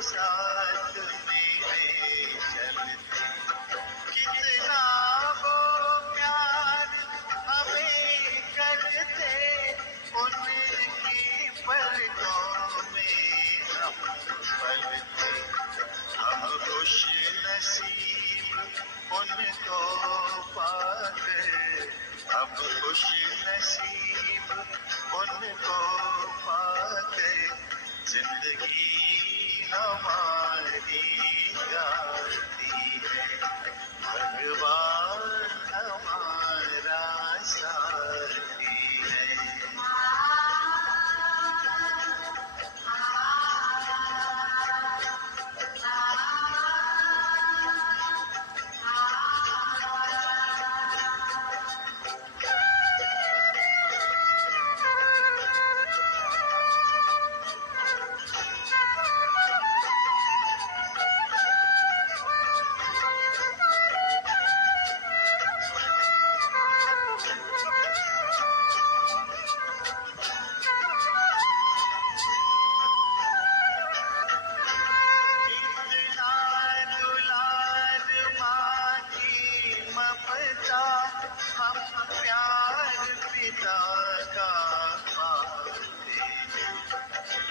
साथ मेरे चलते, कितना वो प्यार हमें करते, उनकी पलकों में हम पलते। हम खुश नसीब उनको पाकर, हम खुश नसीब उनको पाकर, जिंदगी हमारी गाती है, भगवान हमारा साथी है।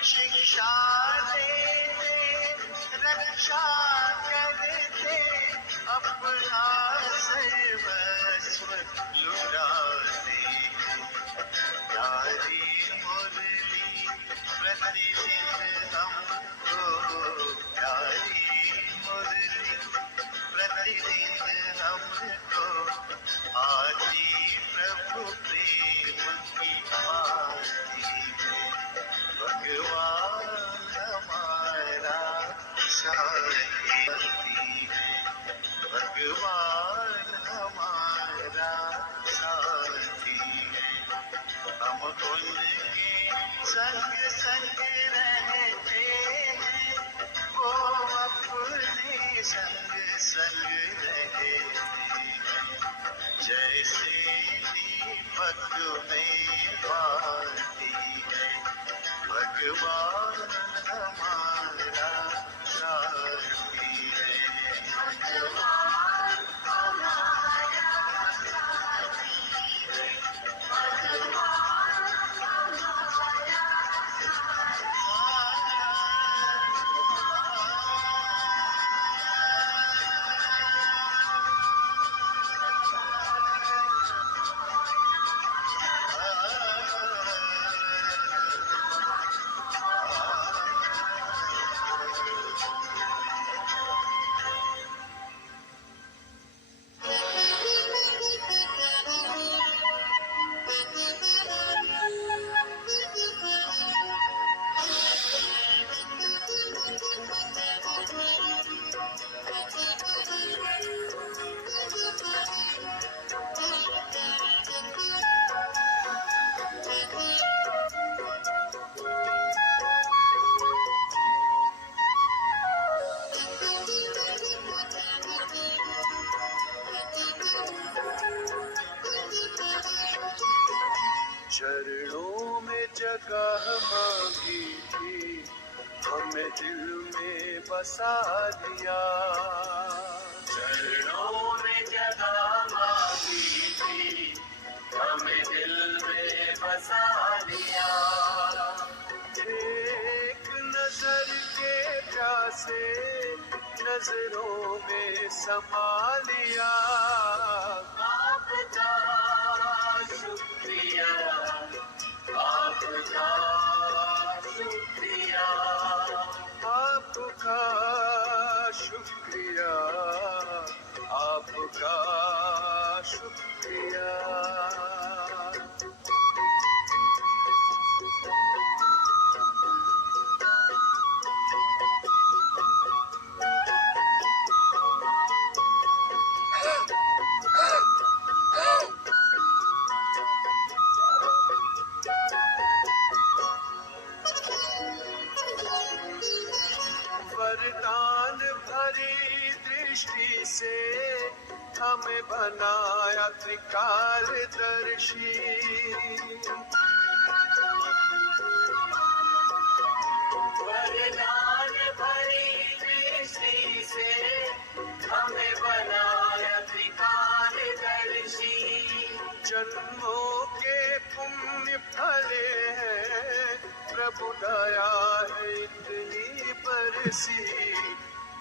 शिक्षा देते, रक्षा करते, अपना सर्वस्व लुटाते। प्यारी मुरली प्रतिदिन हमको, प्यारी मुरली प्रतिदिन हमको, आती प्रभु प्रेम की आरती है, भगवान हमारा साथी है, भगवान हमारा साथी है। हम उनके संग संग रहते हैं, वो अपने संग संग रहते हैं, जैसे दीपक में बाती है, भगवान हमारा साथी है, भगवान हमारा साथी है, भगवान हमारा चरणों में जगह मांगी थी, हमें दिल में बसा लिया। चरणों में जगह मांगी थी, हमें दिल में बसा लिया। एक नजर के प्यासे नजरों में समा लिया। आपका शुक्रिया, आपका शुक्रिया, आपका शुक्रिया, आपका शुक्रिया। वरदान भरी दृष्टि से हमें बनाया त्रिकालदर्शी। वरदान भरी दृष्टि से हमें बनाया त्रिकालदर्शी। जन्मों के पुण्य फले हैं, प्रभु दया है इतनी बरसी।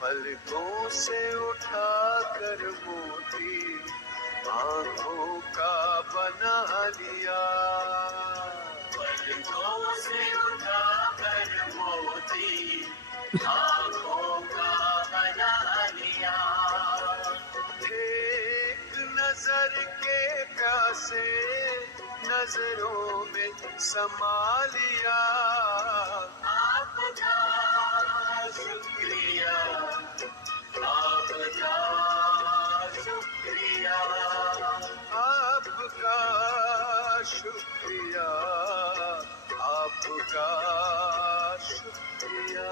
पलकों से उठा कर मोती आंखों का बना लिया। पलकों से उठा कर मोती आंखों का बना लिया। थे एक नजर के प्यासे, नजरों में समा लिया। आपका शुक्रिया, आपका शुक्रिया, आपका शुक्रिया, आपका शुक्रिया।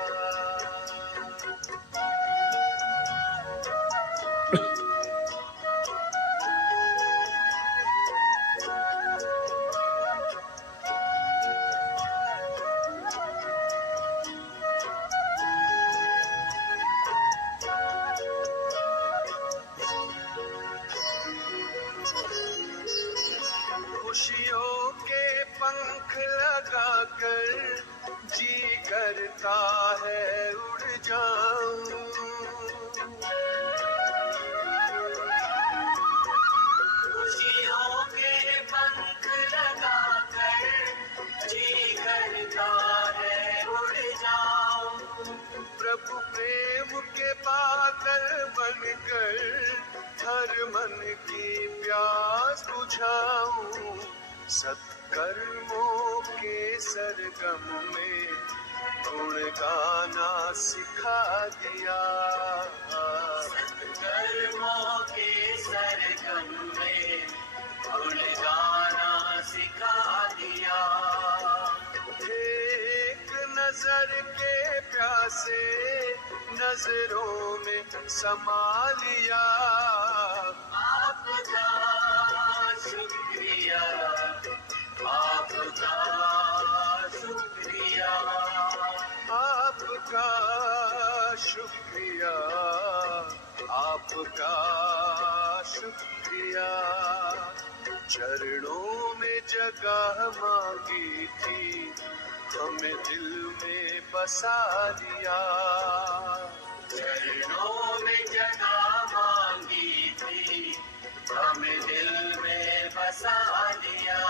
खुशियों के पंख लगाकर जी करता है उड़ जाऊं। खुशियों के पंख लगाकर जी करता है उड़ जाऊं। प्रभु प्रेम के बादल बनकर हर मन की प्यास बुझाऊं। सत्कर्मों के सरगम में गुण गाना सिखा दिया। सत्कर्मों के सरगम में गुण गाना सिखा दिया। एक नजर के प्यासे, नजरों में समा लिया। आपका शुक्रिया, आपका शुक्रिया, आपका शुक्रिया, आपका शुक्रिया। चरणों में जगह मांगी थी, हमें दिल में बसा लिया। चरणों में जगह मांगी थी, हमें दिल में बसा लिया।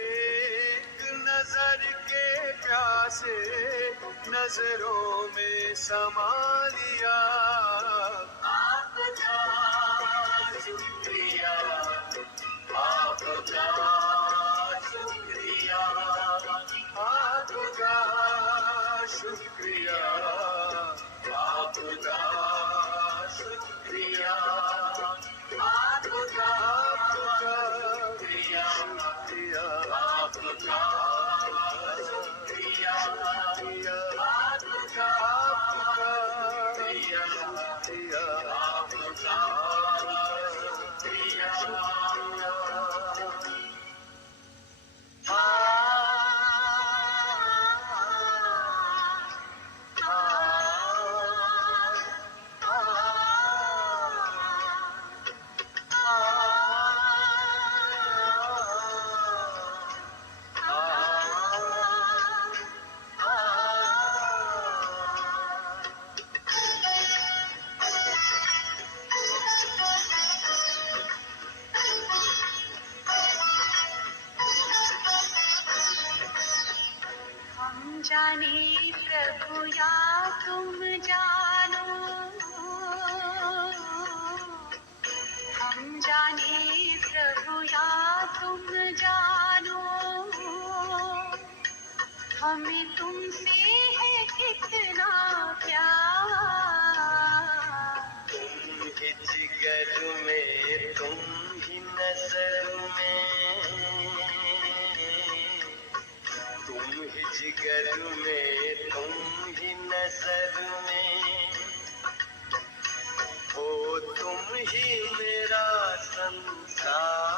एक नजर के प्यासे, नजरों में समा लिया। आपका शुक्रिया, आपका शुक्रिया, आपका शुक्रिया, आपका शुक्रिया, आपका शुक्रिया, आपका शुक्रिया, आपका शुक्रिया, आपका जाने प्रभु या तुम जानो, हम जाने प्रभु या तुम जानो। हमें तुमसे है कितना प्यार। तुम ही जिगर में, तुम ही नजर में, तुम ही जिगर में, तुम ही नजर में, हो तुम ही मेरा संसार।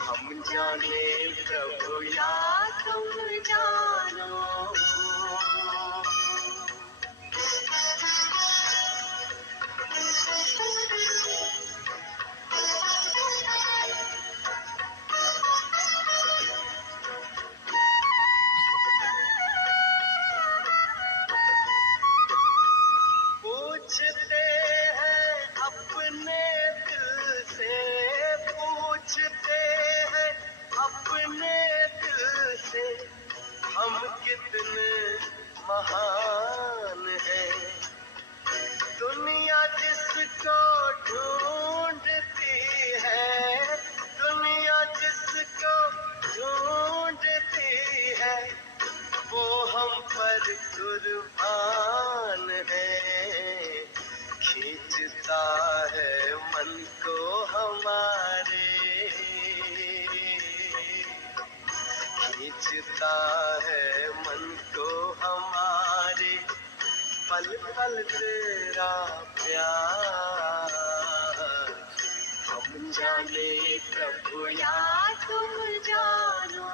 हम हम जाने प्रभु या तुम जानो। पूछते हैं अपने दिल से, पूछते हैं अपने दिल से, हम कितने महान हैं। दुनिया जिसको ढूंढती है, दुनिया जिसको ढूंढती है, वो हम पर कुर्बान है। खींचता है मन को हमारे, खींचता है मन को हमारे, पल पल तेरा प्यार। हम जाने प्रभु या तुम जानो।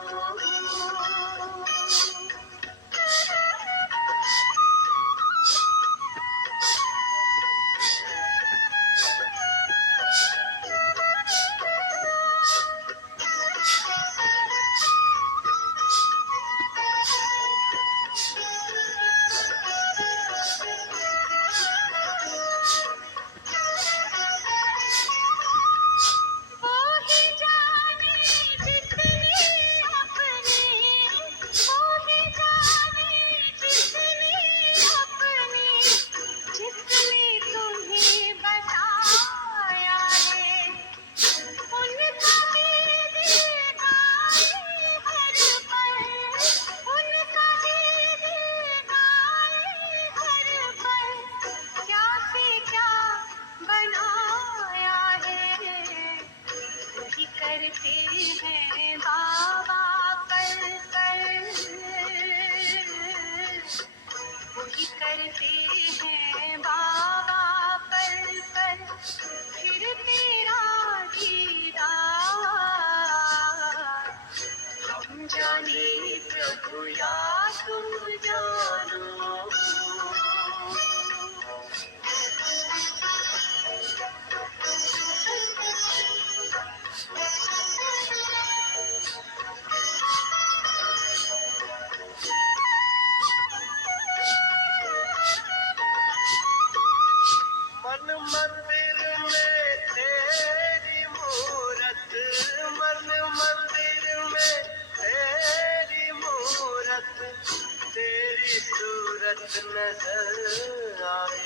नजर आए,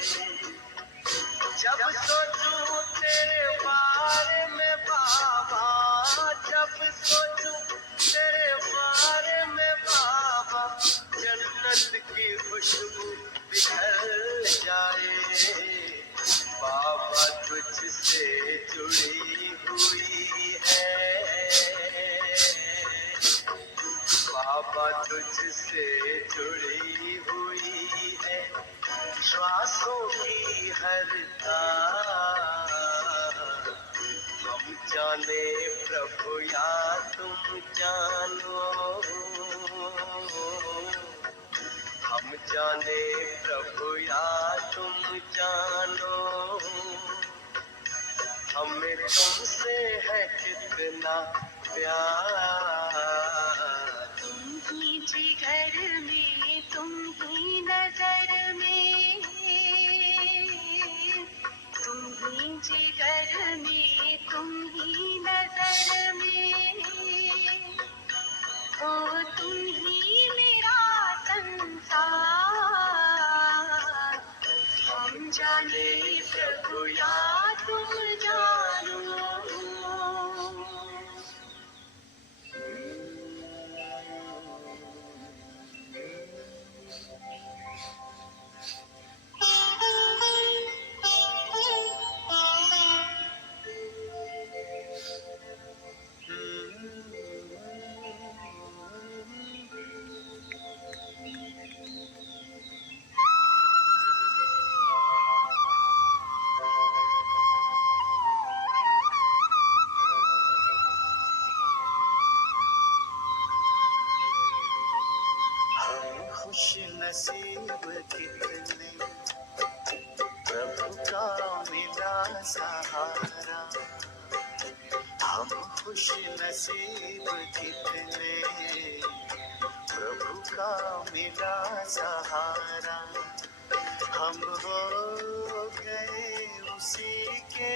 जब सोचूं तेरे बारे में बाबा, जब सोचूं तेरे बारे में बाबा, जन्नत की खुशबू बिखर जाए। बाबा तुझसे जुड़ी हुई है, बाबा तुझसे जुड़ी हुई है, श्वासों की हर तार। हम जाने प्रभु या तुम जानो, हम जाने प्रभु या तुम जानो। हमें तुमसे है कितना प्यार। तुम ही जिगर में, तुम ही नजर में, तुम ही जिगर में, तुम ही नजर में, ओ तुम ही मेरा संसार। हम जाने प्रभु या तुम जानो। कितने, प्रभु का मिला सहारा। हम खुश नसीब कितने, प्रभु का मिला सहारा। हम हो गए उसी के,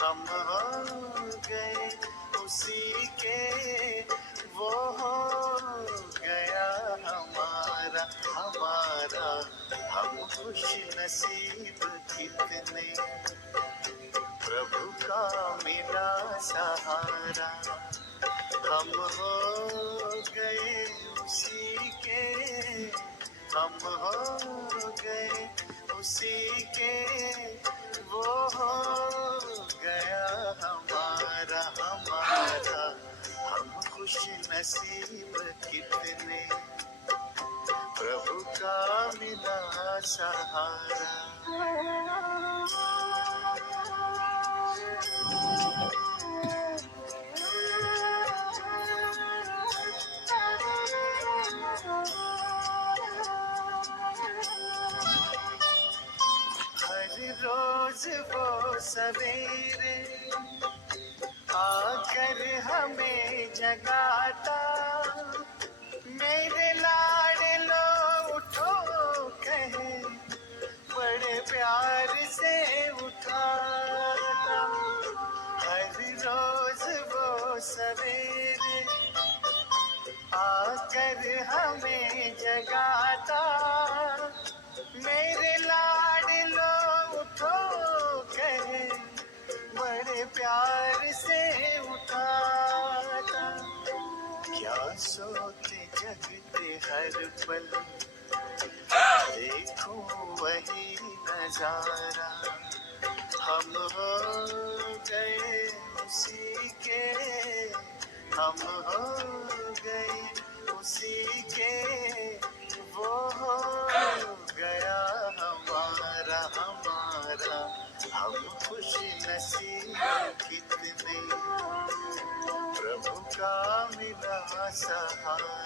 हम हो गए उसी के, वो हो गया हमारा हमारा। हम खुश नसीब कितने, प्रभु का मिला सहारा। हम हो गए उसी के, हम हो गए उसी के, वो हो गया हमारा हमारा। हम खुश नसीब कितने, प्रभु का मिला सहारा। हर रोज वो सवेरे आकर हमें जगाता, मेरे लाडलो उठो कहे, बड़े प्यार से उठाता। हर रोज वो सवेरे आकर हमें जगाता, मेरे लाडलो उठो कहे, बड़े प्यार से उठाता। क्या सोते जगते हर पल, देखो वही नजारा। हम हो गए उसी के, हम हो गए उसी के, वो हो गया हमारा हमारा। हम खुश नसीब कितने, प्रभु का मिला सहारा।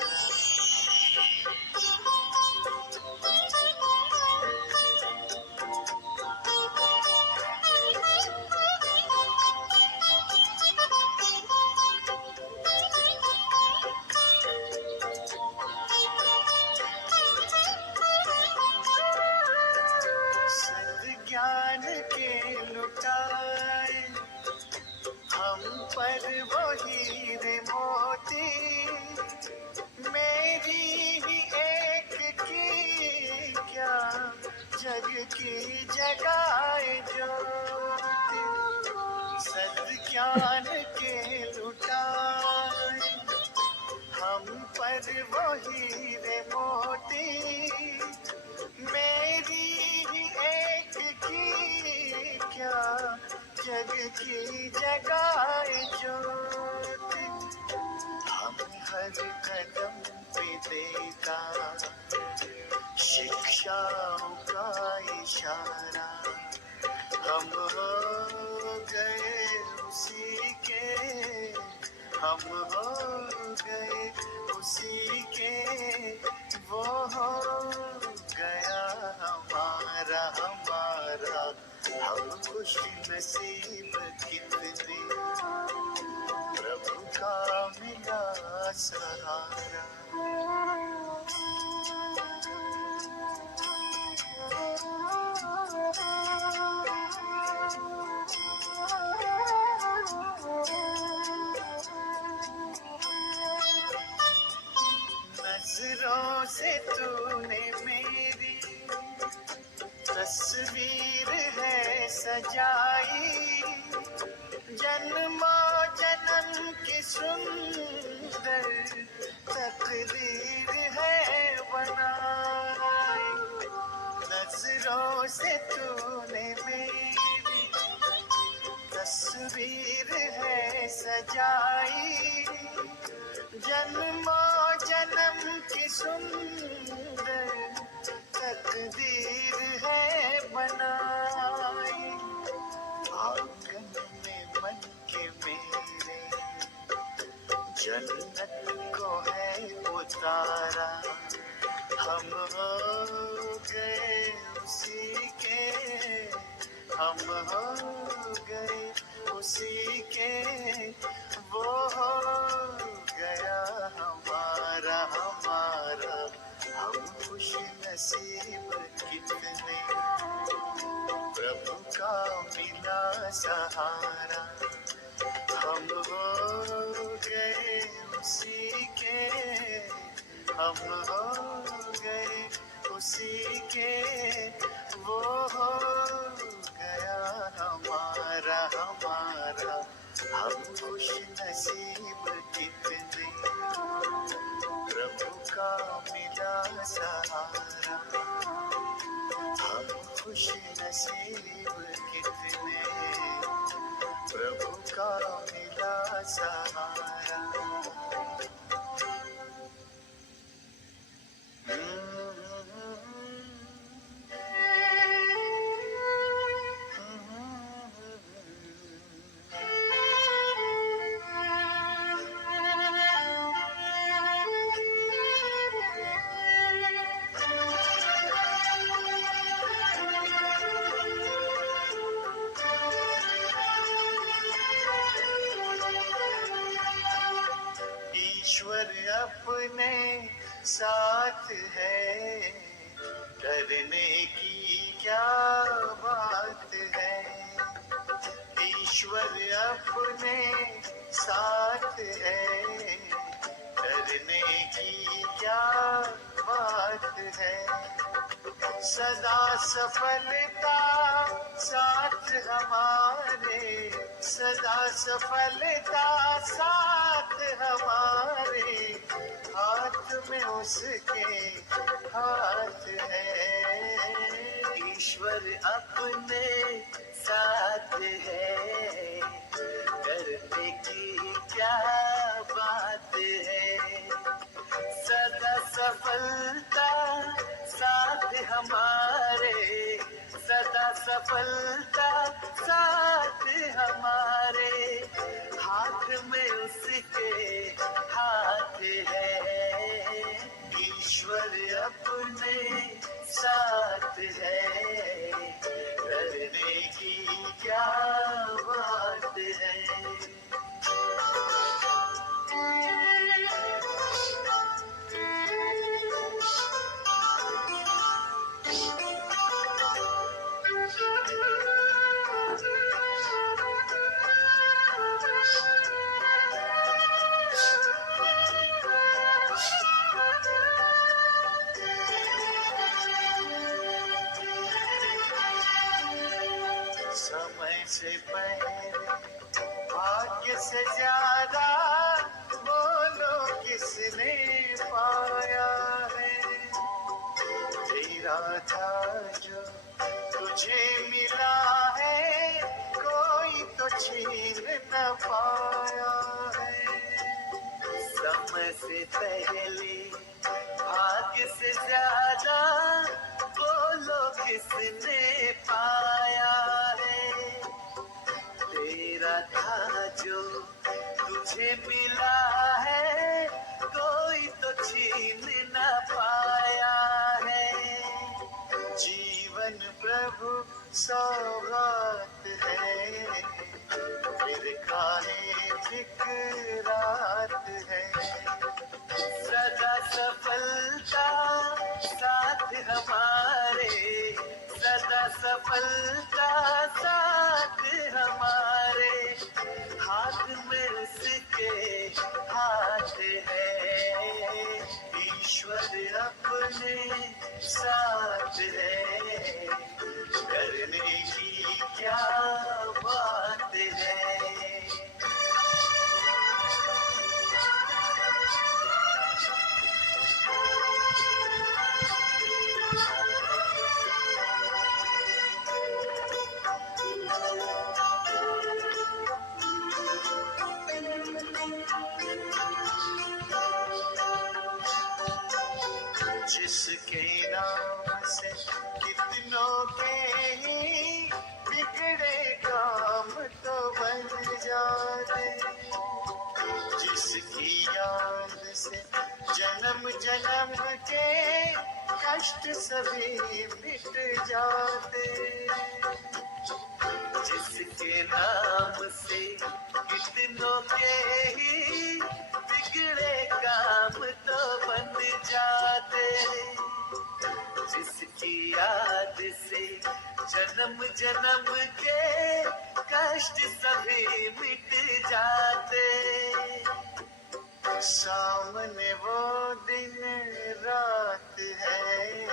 ज्ञान के लुटाए हम पर वो हीरे मोती, मेरी ही एक की क्या जग की जगाए ज्योति। सद्ज्ञान के लुटाए हम पर वो हीरे मोती, मेरी ही एक की क्या जग की जगाए ज्योति। हम हर कदम पे देता शिक्षाओं का इशारा। हम हो गए उसी के, हम हो गए उसी के, वो हो गया हमारा हमारा। हम खुश नसीब कितने, प्रभु का मिला सहारा। नजरों से तूने मेरी तस्वीर है सजाई, जन्मों जन्म की सुंदर तकदीर है बनाई। नजरों से तूने मेरी तस्वीर है सजाई, जन्मों जन्म की सुंदर तकदीर है बनाई। आंगन में मन के मेरे जन्नत को है उतारा, हम हो गए उसी के, हम हो गए उसी के, वो हो गया हमारा हमारा। हम खुश नसीब कितने, प्रभु का मिला सहारा। हम हो गए उसी के, हम हो गए उसी के, वो हो गया हमारा हमारा। हम खुश नसीब कितने, प्रभु का मिला सहारा। हम खुश नसीब कितने, प्रभु का मिला सहारा। ईश्वर अपने साथ है, डरने की क्या बात है। ईश्वर अपने साथ है, डरने की क्या बात है। सदा सफलता साथ हमारे, सदा सफलता साथ हमारे। हाथ में उसके हाथ है, ईश्वर अपने साथ है, डरने की क्या बात है। सदा सफलता साथ हमारे, सदा सफलता साथ हमारे। हाथ में उसके हाथ है, ईश्वर अपने साथ है, डरने की क्या बात है। समय से पहले भाग्य से ज्यादा बोलो किसने पाया है। तेरा था जो तुझे मिला है, कोई तो छीन न पाया है। समय से पहले भाग्य से ज्यादा बोलो किसने पाया है। तेरा था जो तुझे मिला है, कोई तो छीन न पाया है। जीवन प्रभु सौगात है, फिर काहे फिक्रात है। सदा सफलता साथ हमारे, सदा सफलता साथ हमारे। हाथ में उसके हाथ है, ईश्वर अपने साथ है, डरने की क्या बात है। जिसके नाम से कितनों के ही बिगड़े काम तो बन जाते, जिस जिसकी याद से जन्म जन्म के कष्ट सभी मिट जाते, जिसके नाम से कितनों के ही बिगड़े काम तो बन जाते, जिसकी याद से जन्म जन्म के कष्ट सभी मिट जाते। सामने वो दिन रात है,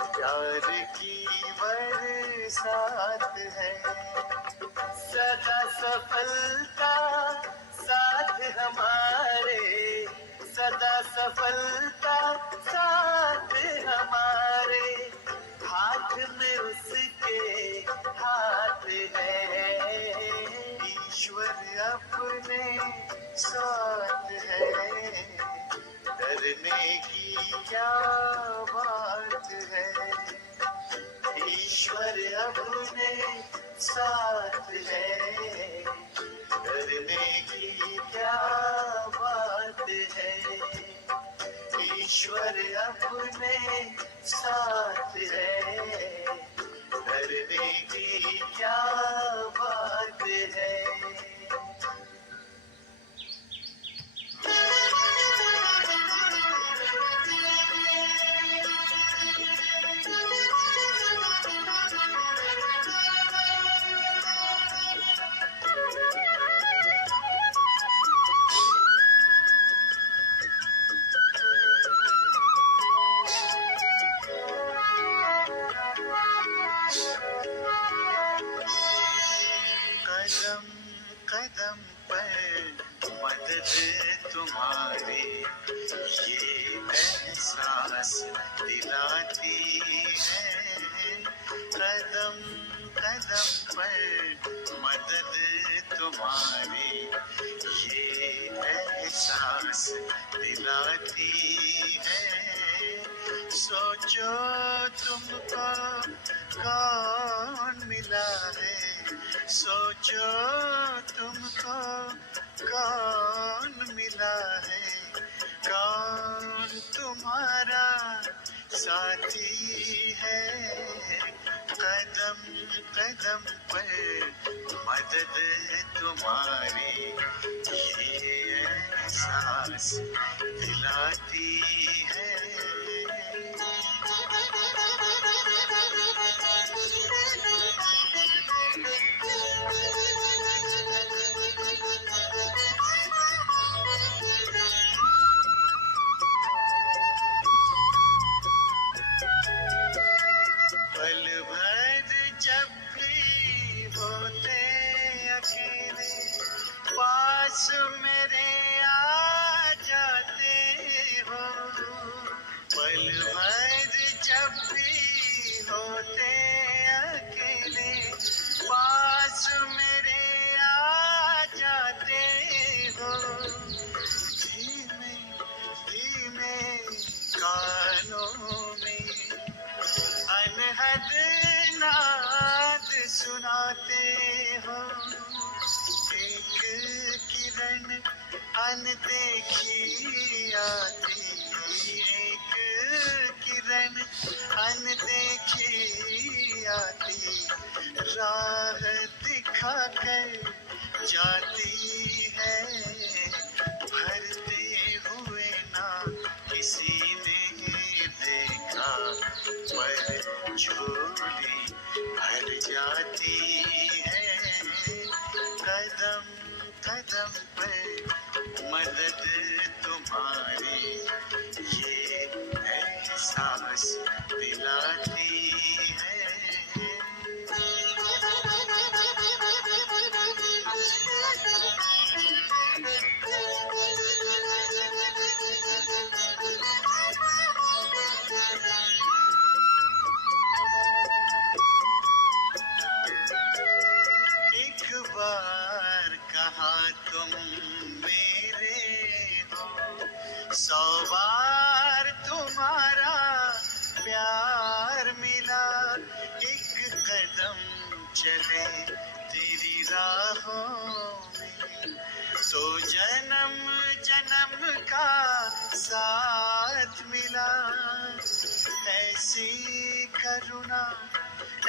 प्यार की बरसात है, सदा सफलता साथ हमारे, सदा सफलता साथ हमारे, हाथ में उसके हाथ है, ईश्वर अपने साथ है, डरने की क्या बात है, ईश्वर अपने साथ है, डरने की क्या बात है, ईश्वर अपने साथ है, डरने की क्या बात है। कदम कदम पर मदद तुम्हारी, ये एहसास दिलाती है, कदम कदम पर मदद तुम्हारी, ये एहसास दिलाती है, सोचो तुमको कौन मिला है, सोचो तुमको कौन मिला है, कौन तुम्हारा साथी है, कदम कदम पर मदद तुम्हारी, ये एहसास दिलाती है। पल भर जब भी होते अकेले, पास मेरे आ जाते हो, पल भर जब भी होते अकेले, पास मेरे आ जाते हो, धीमे धीमे कानों में अनहद नाद सुनाते हो, एक किरण अनदेखी आती, एक किरण अनदेखी आती, राह दिखाकर जाती है, भरते हुए ना किसी ने देखा, पर झोली भर जाती है, कदम कदम पर मदद तुम्हारी, ये एहसास दिलाती है। एक बार कहा तुम मेरे हो, 100 बार तुम्हारा प्यार मिला, एक कदम चले तेरी राहों में, तो जन्म जन्म का साथ मिला। ऐसी करुणा,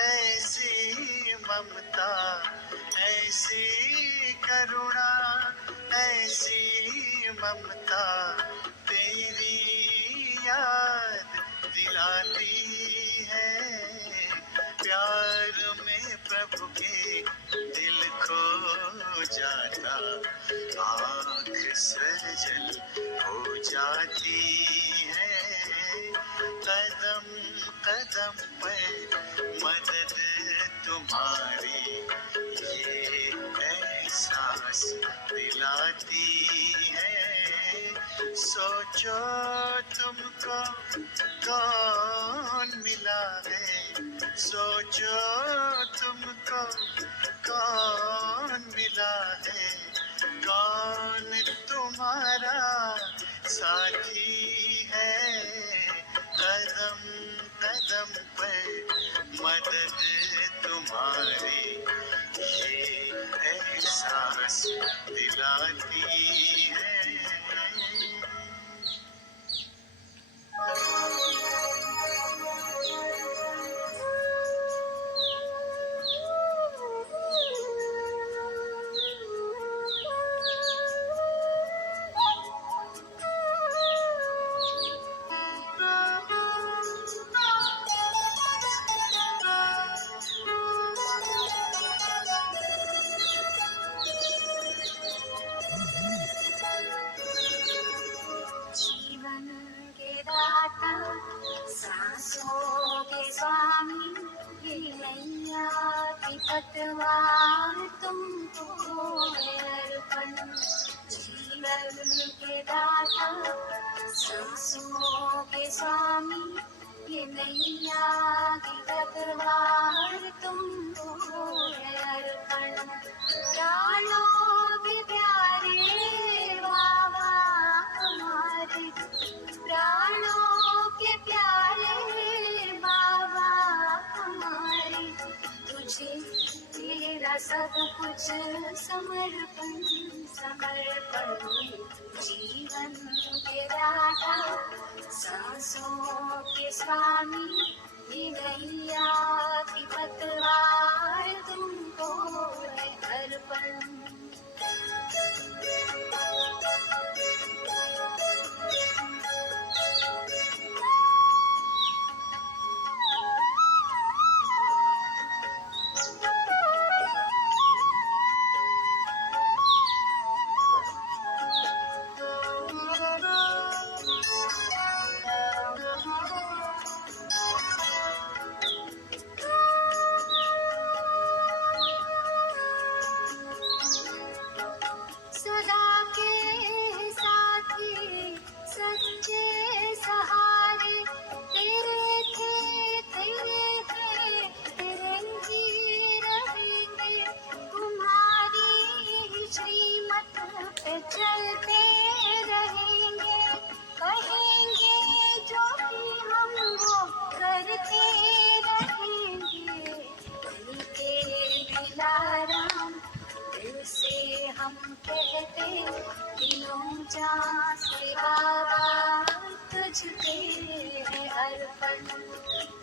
ऐसी ममता, ऐसी करुणा, ऐसी ममता, तेरी याद दिलाती है। प्यार में प्रभु के दिल खो जाता, आँख सजल हो जाती है। कदम कदम पर मदद तुम्हारी, ये एहसास दिलाती है। सोचो तुमको कौन मिला है, सोचो तुमको कौन मिला है, कौन तुम्हारा साथी है। कदम कदम पर मदद तुम्हारी, ये एहसास दिलाती है। जीवन के दाता, सांसों के स्वामी, ये नैया की पतवार तुमको है अर्पण। जीवन के दाता, सांसों के स्वामी, ये नैया की पतवार तुमको है अर्पण। प्राणों के प्यारे बाबा हमारे, प्राणों के प्यारे बाबा हमारे, तुझे तेरा सब कुछ समर्पण समर्पण। जीवन के दाता, सांसों के स्वामी, ये नैया की पतवार तुमको है अर्पण। सदा के साथी, सच्चे सहारे, तेरे थे तेरे हैं, तेरे ही रहेंगे। तुम्हारी ही श्रीमत पे चलते रहेंगे, कहेंगे जो भी हम वो करते रहेंगे। दिल के दिलाराम, दिल से हम कहते, दिलों जा से बाबा तुझ पे है अर्पण।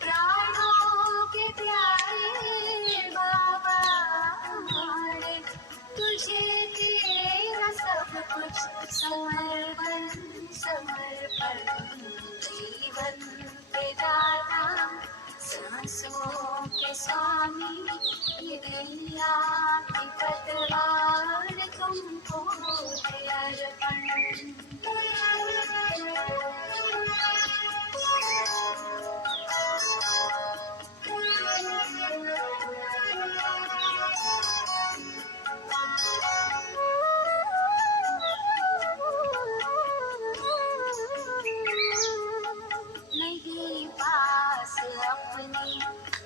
प्राणों के प्यारे बाबा हमारे, तुझे तेरा सब कुछ समर्पण समर्पण। जीवन के दाता, सांसों के स्वामी, ये नैया की पतवार तुमको है अर्पण। नहीं पास अपनी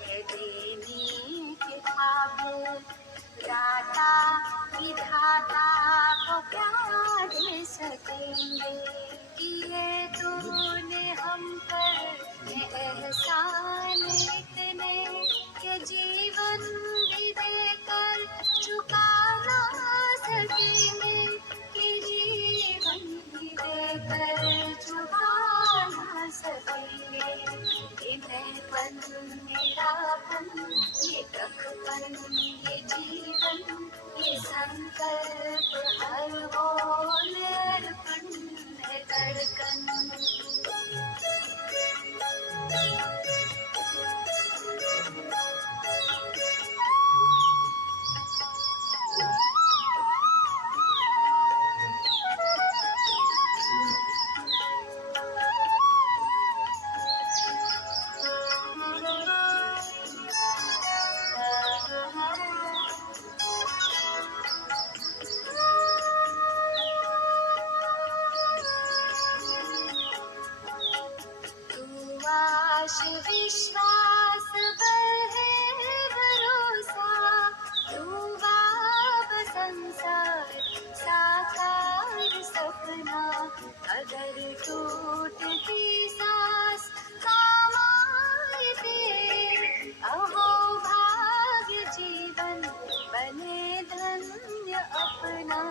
है देने के काबिल, दाता विधाता को क्या दे सकेंगे। किए तूने हम पर ये एहसान इतने, के जीवन भी देकर चुका ना सकेंगे। संकल्प हर बोल अर्पण है धड़कन। आश विश्वास बल है भरोसा, तू बाब संसार साकार सपना। अगर टूटती सांस काम आए तेरे, अहो भाग्य जीवन बने धन्य अपना।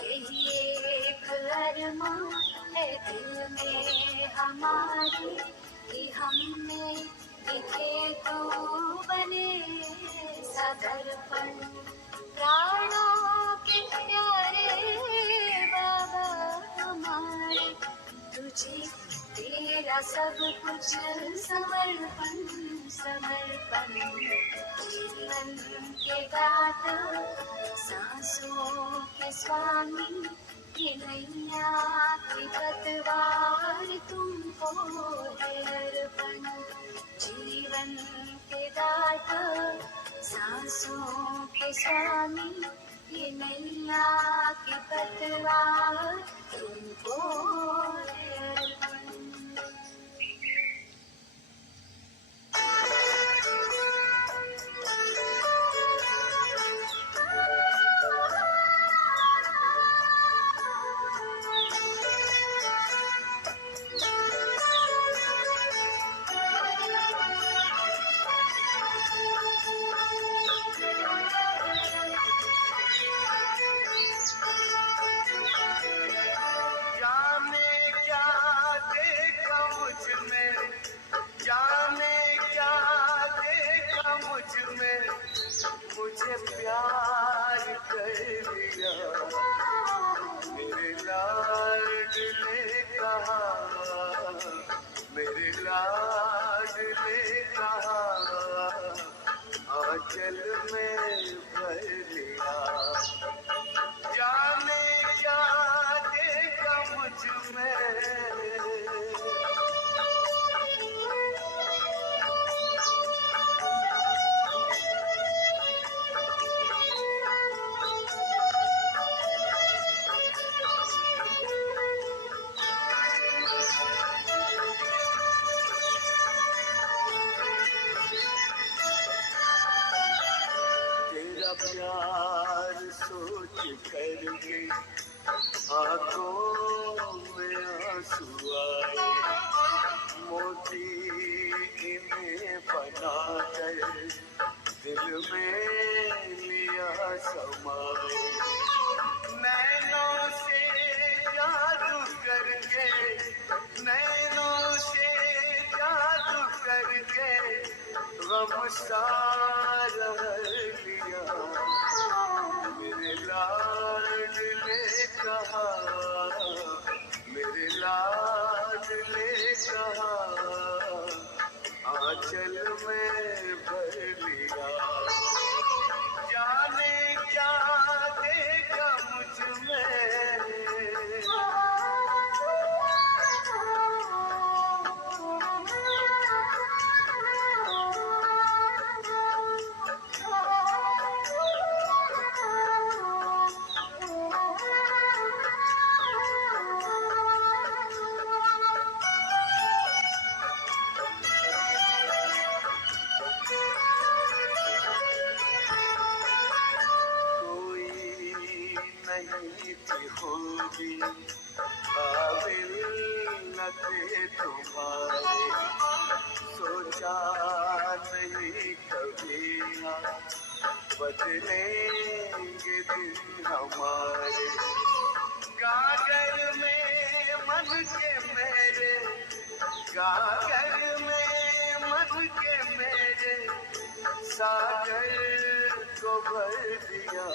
यही एक अरमान है दिल में हमारे, कि हमें दिखे तो बने सदर्पण। प्राणों के प्यारे बाबा हमारे, तुझे तेरा सब कुछ समर्पण समर्पण। जीवन के दाता सांसों के स्वामी, ये नैया की पतवार तुमको है अर्पण। जीवन के दाता सांसों के स्वामी, ये नैया की पतवार तुमको है अर्पण। मुझे प्यार कर लिया, मेरे लाडले कहा, मेरे लाडले कहा, आंचल में भर लिया। जाने क्या देखा मुझ में, प्यार सोच करके आंखों में आंसू आए। मोती इन्हें बना कर दिल में लिया समाए। नैनों से जादू करके, नैनों से जादू करके गम सारा लिया। मेरे लाडले कहा, मेरे लाडले कहा, आंचल में भर लिया। जाने क्या देखा मुझ में, नहीं थी होगी काबिल न थे तुम्हारे। सोचा नहीं कभी बदलेंगे दिन हमारे। गागर में मन के मेरे, गागर में मन के मेरे, सागर को भर दिया।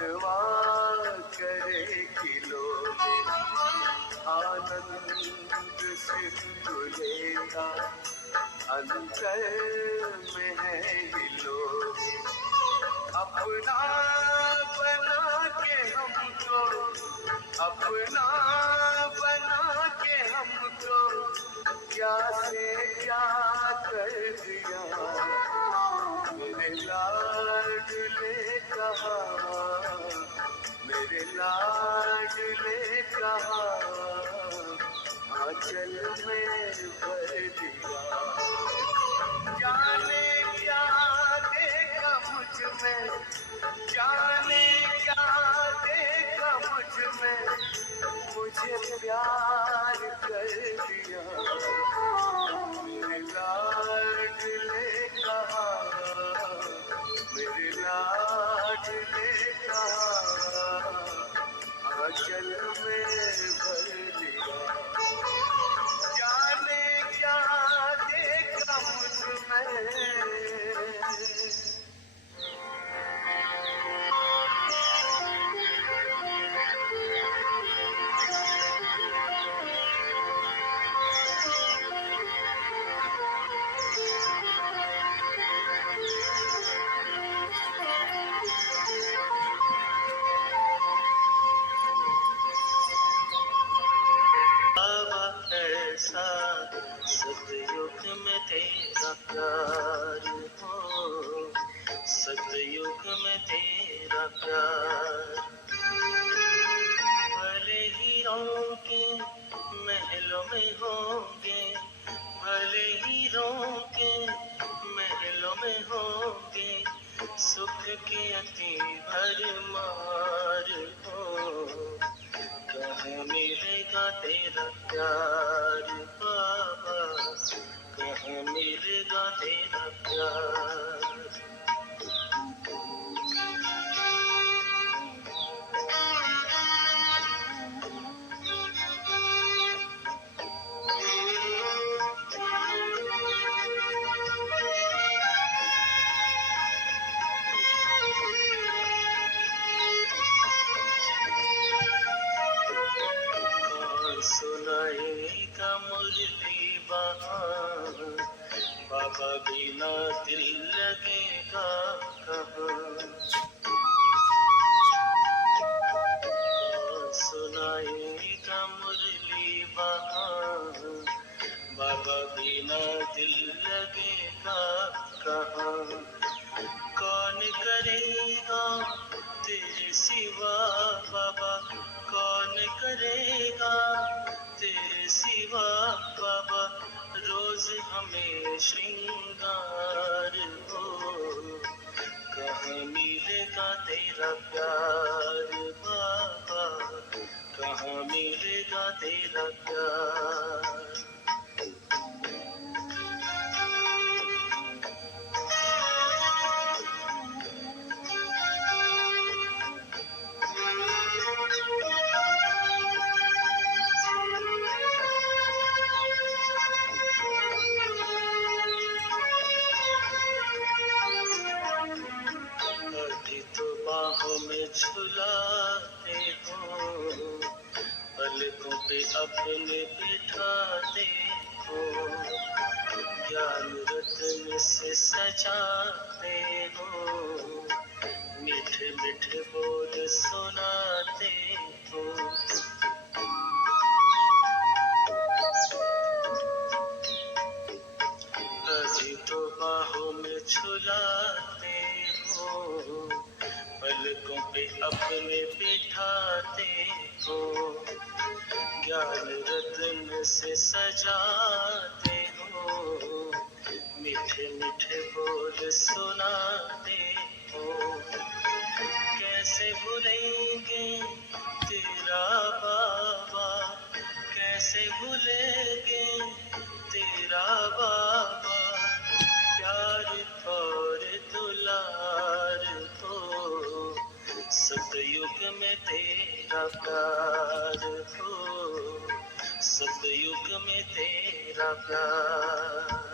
मनवा करे किलो आनंद सिंधु लेता अंतर में है हिलो अपना बना के हमको अपना बना के हमको क्या से क्या कर दिया मेरे लाडले कहा मेरे लाडले कहा आंचल में भर दिया जाने क्या देखा मुझ में जाने क्या देखा मुझ में मुझे प्यार कर दिया मेरे लाडले कहा मेरे लाडले कहा आंचल में भर दिया जाने क्या देखा मुझ में ऐसा सतयुग में तेरा प्यार हो सतयुग में तेरा प्यार भले हीरों के महलों में होंगे भले हीरों के महलों में होंगे सुख की अति भरमार हो कहाँ मिलेगा तेरा प्यार बाबा कहाँ मिलेगा तेरा प्यार सुनाएगा मुरली बहार बाबा बिना दिल लगेगा कहाँ सुनाएगा मुरली बहार बाबा बिना दिल लगेगा कहाँ कौन करेगा तेरे सिवा बाबा कौन करेगा तेरे सिवा बाबा रोज हमें श्रृंगार हो कहाँ मिलेगा तेरा प्यार बाबा कहाँ मिलेगा तेरा प्यार बाहों में झुलाते हो पलकों पे अपने बिठाते हो ज्ञान रत्न से सजाते हो मीठे मीठे बोल सुनाते हो अभी तो बाहों में झुलाते हो पलकों पे अपने बिठाते हो ज्ञान रत्न से सजाते हो मीठे मीठे बोल सुनाते हो कैसे भूलेंगे तेरा बाबा कैसे भूलेंगे तेरा बाबा प्यार और दुलार हो सतयुग में तेरा प्यार हो सतयुग में तेरा प्यार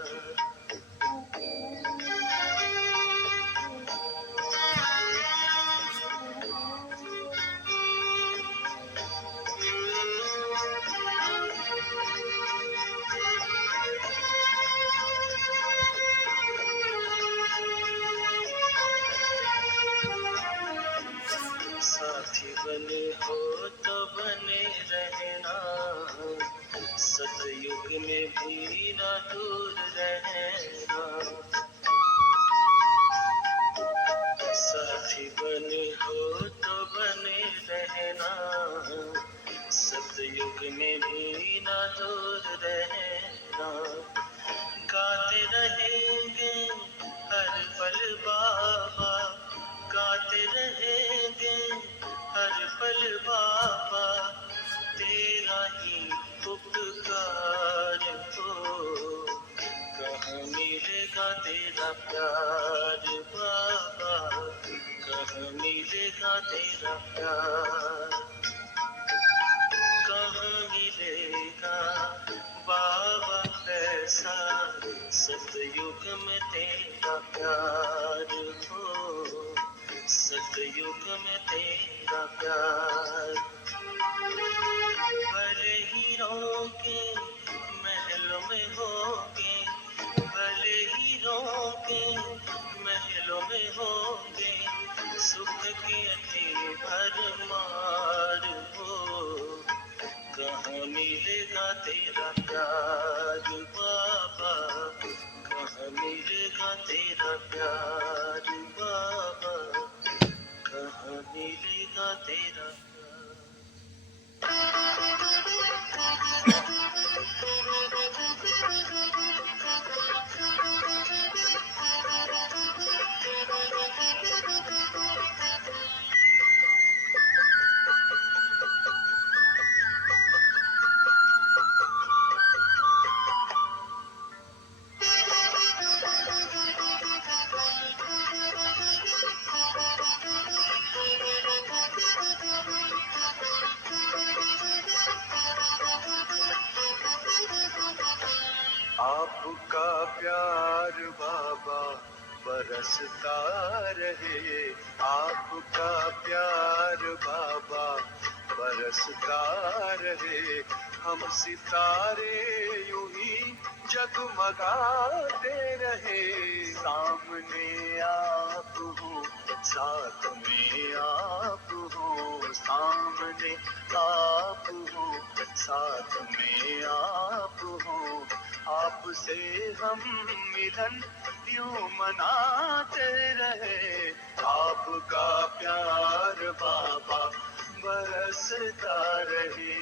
जीवन हो तो बने रहना, सतयुग में भी ना दूर रहना। साथी बने हो तो बने रहना, सतयुग में भी ना दूर रहना। गाते रहेंगे हर पल बाबा, गाते रहेंगे हर पल बाबा, तेरा ही उपकार हो। कहाँ मिलेगा तेरा प्यार बाबा, कहाँ मिलेगा तेरा प्यार, कहाँ मिलेगा बाबा ऐसा, सतयुग में तेरा प्यार हो, सतयुग में तेरा प्यार। भले हीरों के महलों में होंगे, भले हीरों के महलों में होंगे, सुख की अति भरमार हो। कहाँ मिलेगा तेरा प्यार बाबा, कहाँ मिलेगा तेरा प्यार बाबा, कहाँ मिलेगा तेरा प्यार। आपका प्यार बाबा बरसता रहे, आपका प्यार बाबा बरसता रहे। हम सितारे यूं ही जगमगाते रहे, सामने आप हो साथ में आप हो, सामने आप हो साथ में आप हो। आपसे हम मिलन यूं मनाते रहे, आपका प्यार बाबा बरसता रहे।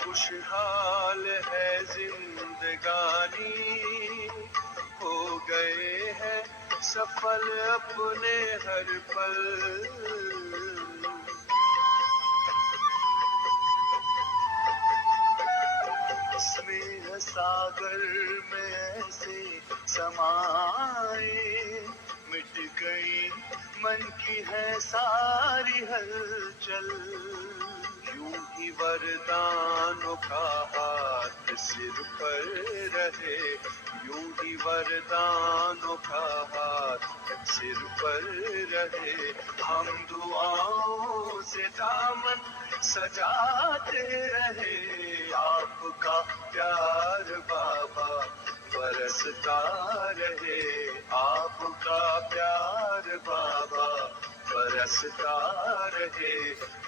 खुशहाल है जिंदगानी, हो गए हैं सफल अपने हर पल। स्नेह सागर में ऐसे समाए, मिट गई मन की है सारी हलचल। यूं ही वरदानों का हाथ सिर पर रहे, यूं ही वरदानों का हाथ सिर पर रहे। हम दुआओं से दामन सजाते रहे, आपका प्यार बाबा बरसता रहे, आपका प्यार बाबा बरसता रहे।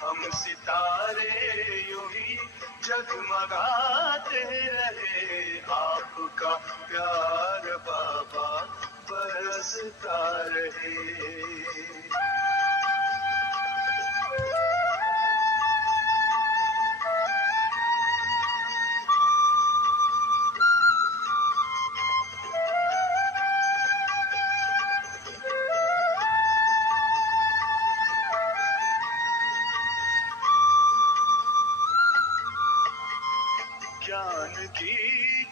हम सितारे यूं ही जगमगाते रहे, आपका प्यार बाबा बरसता रहे। ज्ञान की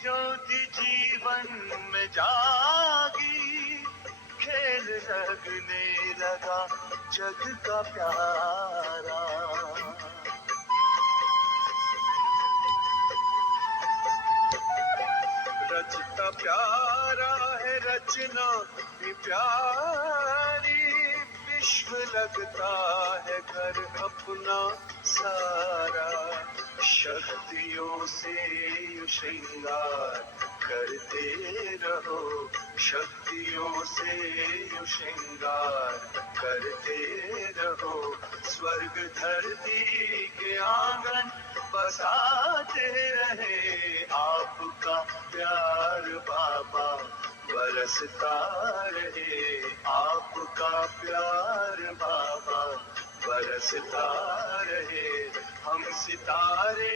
ज्योति जीवन में जागी, खेल लगने लगा जग का प्यारा। रचता प्यारा है रचना भी प्यारी, विश्व लगता है घर अपना सारा। शक्तियों से यूं श्रृंगार करते रहो, शक्तियों से यूं श्रृंगार करते रहो। स्वर्ग धरती के आंगन बसाते रहे, आपका प्यार बाबा बरसता रहे, आपका प्यार बाबा बरसता रहे। हम सितारे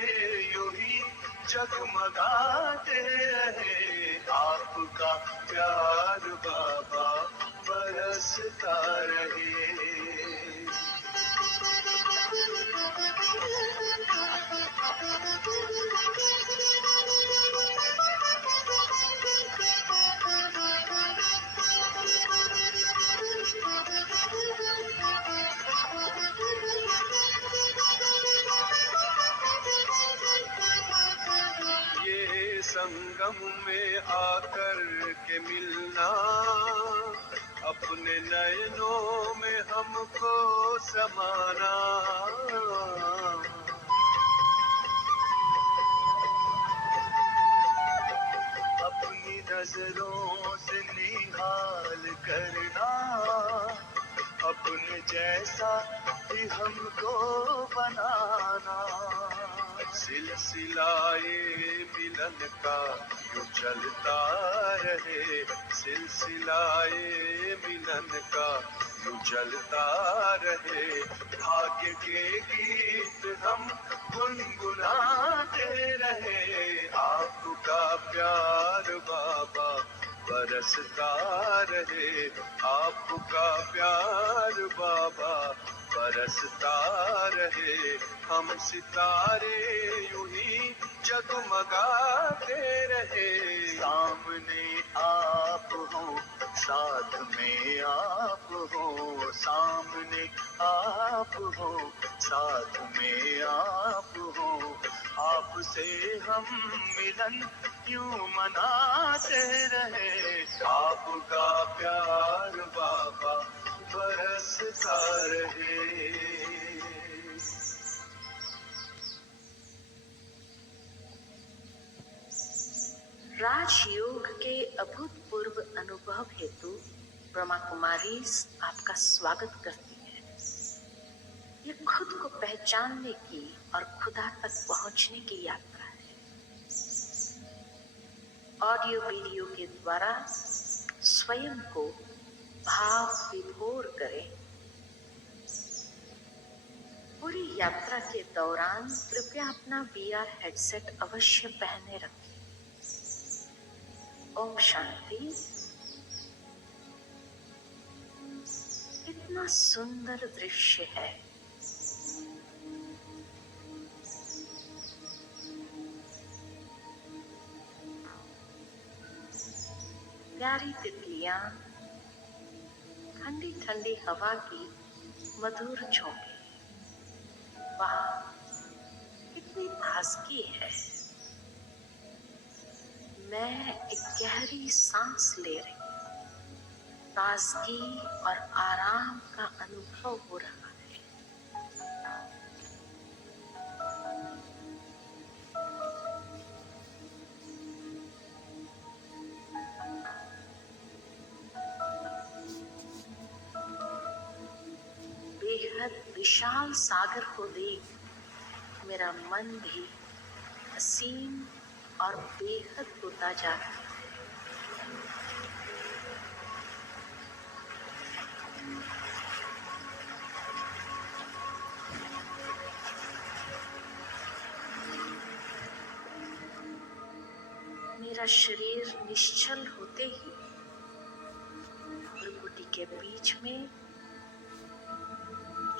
यूं ही जगमगाते रहे, आपका प्यार बाबा बरसता रहे। ये संगम में आकर के मिलना, अपने नयनों में हमको समाना। अपनी नजरों से निहाल करना, अपने जैसा ही हमको बनाना। सिलसिलाए मिलन का यूं चलता रहे, सिलसिलाए मिलन का यूं चलता रहे। भाग्य के गीत हम गुनगुनाते रहे, आपका प्यार बाबा बरसता रहे, आपका प्यार बाबा बरसता रहे। हम सितारे यूं ही जगमगाते रहे, सामने आप हो साथ में आप हो, सामने आप हो साथ में आप हो। आपसे हम मिलन यूं मनाते रहे, आपका प्यार बाबा बरसता रहे। राजयोग के अभूतपूर्व अनुभव हेतु ब्रह्मा कुमारी आपका स्वागत करती है। ये खुद को पहचानने की और खुदा तक पहुंचने की यात्रा है। ऑडियो वीडियो के द्वारा स्वयं को भाव विभोर करें। पूरी यात्रा के दौरान कृपया अपना VR हेडसेट अवश्य पहने रखें। ओम शांति। इतना सुंदर दृश्य है। प्यारी तितलियां, ठंडी ठंडी हवा की मधुर झोंके। वाह, कितनी ताजगी है। मैं एक गहरी सांस ले रही हूँ। ताजगी और आराम का अनुभव हो रहा है। बेहद विशाल सागर को देख मेरा मन भी असीम और बेहद होता जा रहा है। मेरा शरीर निश्चल होते ही भ्रुकुटी के बीच में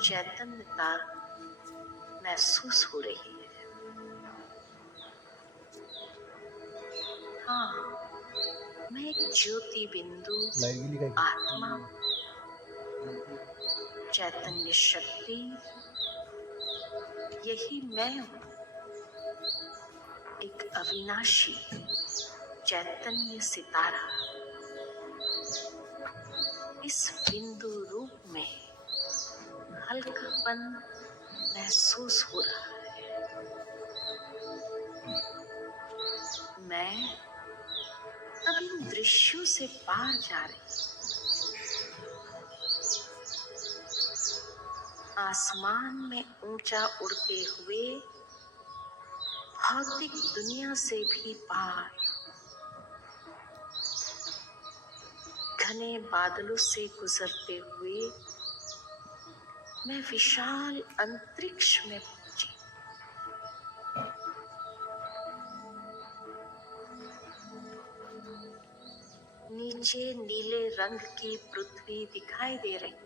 चैतन्यता महसूस हो रही है। हाँ, मैं एक ज्योति बिंदु आत्मा, चैतन्य शक्ति, यही मैं हूँ। एक अविनाशी चैतन्य सितारा इस बिंदु रूप में हल्कापन महसूस हो रहा है। मैं अब इन दृश्यों से पार जा रही हूँ। आसमान में ऊंचा उड़ते हुए भौतिक दुनिया से भी पार, घने बादलों से गुजरते हुए मैं विशाल अंतरिक्ष में पहुंची। नीचे नीले रंग की पृथ्वी दिखाई दे रही है।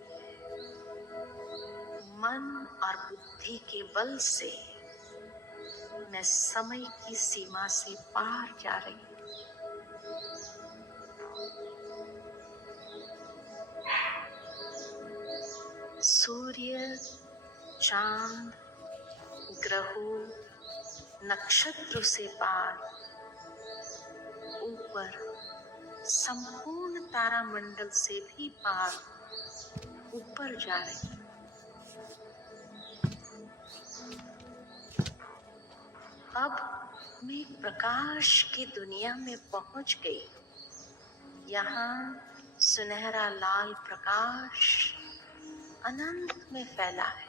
मन और बुद्धि के बल से मैं समय की सीमा से पार जा रही हूँ। सूर्य, चांद, ग्रहों, नक्षत्रों से पार ऊपर संपूर्ण तारामंडल से भी पार ऊपर जा रही हूँ। अब मैं एक प्रकाश की दुनिया में पहुंच गई। यहाँ सुनहरा लाल प्रकाश अनंत में फैला है।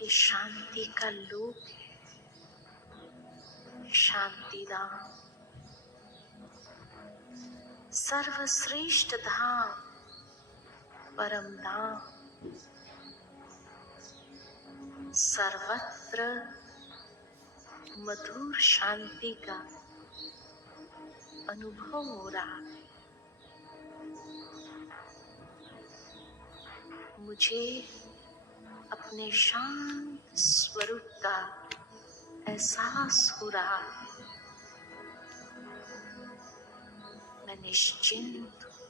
ये शांति का लोक है, शांति धाम, सर्वश्रेष्ठ धाम, परम धाम। सर्वत्र मधुर शांति का अनुभव हो रहा है। मुझे अपने शांत स्वरूप का एहसास हो रहा है। मैं निश्चिंत हूँ,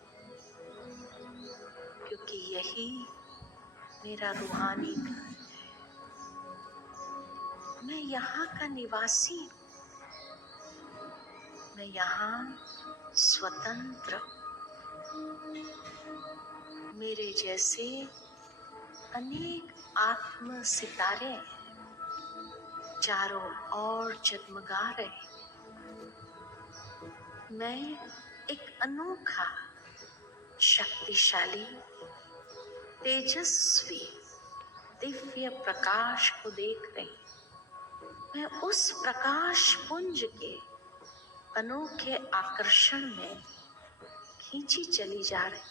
क्योंकि यही मेरा रूहानी घर है। मैं यहाँ का निवासी हूँ। मैं यहाँ स्वतंत्र हूँ। मेरे जैसे अनेक आत्म सितारे हैं, चारों ओर जगमगा रहे हैं। मैं एक अनोखा, शक्तिशाली, तेजस्वी, दिव्य प्रकाश को देख रही हूँ। मैं उस प्रकाश पुंज के अनोखे आकर्षण में खींची चली जा रही हूँ।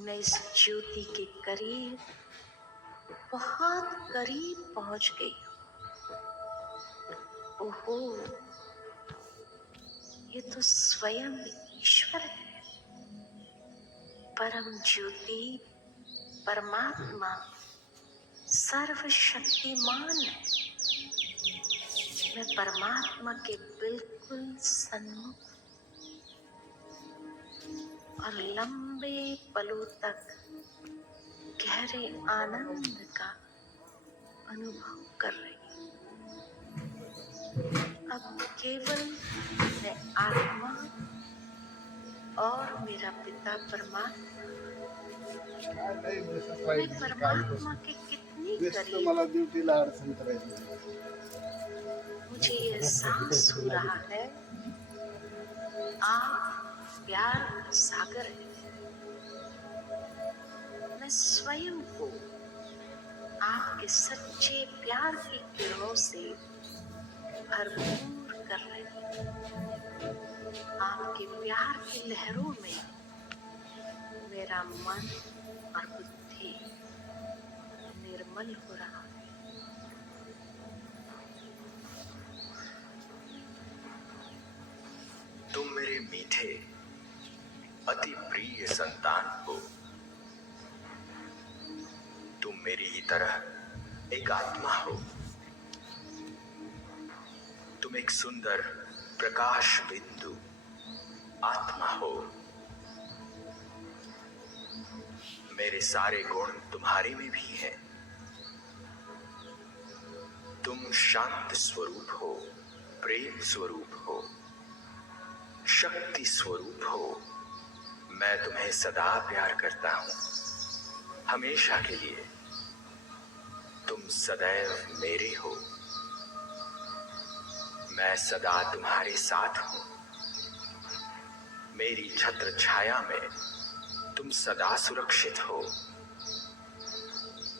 मैं इस ज्योति के करीब, बहुत करीब पहुंच गई हूँ। ओहो, ये तो स्वयं ईश्वर है। परम ज्योति, परमात्मा, सर्वशक्तिमान है। मैं परमात्मा के बिल्कुल सन्मुख और लंबे पलों तक गहरे आनंद का अनुभव कर रही हूँ। अब केवल मैं आत्मा और मेरा पिता परमात्मा, मैं परमात्मा के कितनी करीब, मुझे एहसास हो रहा है आप प्यार का सागर है। मैं स्वयं को आपके सच्चे प्यार की किरणों से भरपूर कर रही हूँ। आपके प्यार की लहरों में मेरा मन और बुद्धि निर्मल हो रहा है। तुम मेरे मीठे, अति प्रिय संतान हो। तुम मेरी ही तरह एक आत्मा हो। तुम एक सुंदर प्रकाश बिंदु आत्मा हो। मेरे सारे गुण तुम्हारे में भी हैं। तुम शांत स्वरूप हो, प्रेम स्वरूप हो, शक्ति स्वरूप हो। मैं तुम्हें सदा प्यार करता हूं, हमेशा के लिए। तुम सदैव मेरे हो, मैं सदा तुम्हारे साथ हूं। मेरी छत्र छाया में तुम सदा सुरक्षित हो।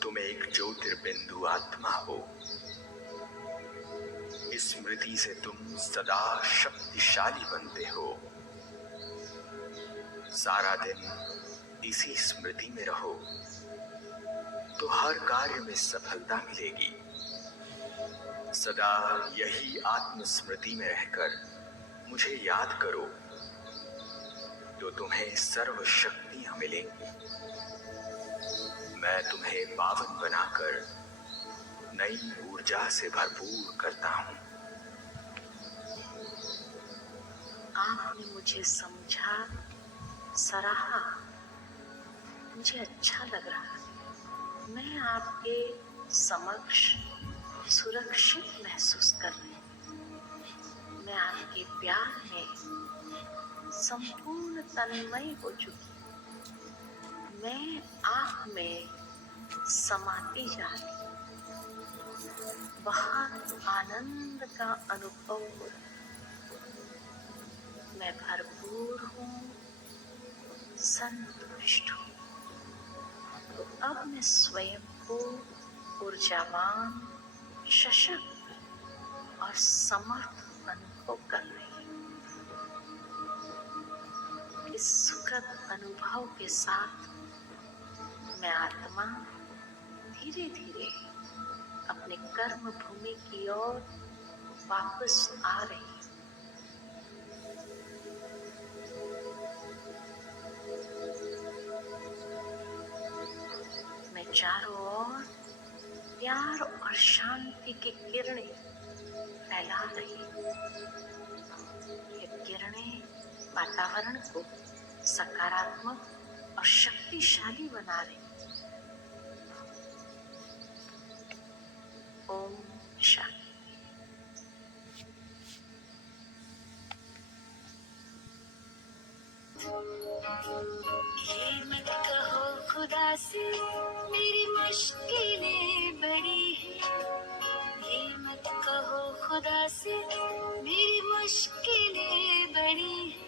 तुम एक ज्योतिर्बिंदु आत्मा हो। स्मृति से तुम सदा शक्तिशाली बनते हो। सारा दिन इसी स्मृति में रहो तो हर कार्य में सफलता मिलेगी। सदा यही आत्म स्मृति में रहकर मुझे याद करो तो तुम्हें सर्व शक्तियां मिलेंगी। मैं तुम्हें पावन बनाकर नई ऊर्जा से भरपूर करता हूं। आपने मुझे समझा, सराहा, मुझे अच्छा लग रहा है। मैं आपके समक्ष सुरक्षित महसूस कर रही हूँ। मैं आपके प्यार में संपूर्ण तन्मय हो चुकी। मैं आप में समाती जा रही हूँ। बहुत आनंद का अनुभव हो रहा है। मैं भरपूर हूँ, संतुष्ट हूँ। तो अब मैं स्वयं को ऊर्जावान, सशक्त और समर्थ अनुभव कर रही हूँ। इस सुखद अनुभव के साथ मैं आत्मा धीरे धीरे अपने कर्म भूमि की ओर वापस आ रही हूँ। मैं चारों ओर प्यार और शांति की किरणें फैला रही हूँ। ये किरणें वातावरण को सकारात्मक और शक्तिशाली बना रही हैं। ओम शांति। ये मत कहो खुदा से मेरी मुश्किलें बड़ी हैं। ये मत कहो खुदा से मेरी मुश्किलें बड़ी हैं।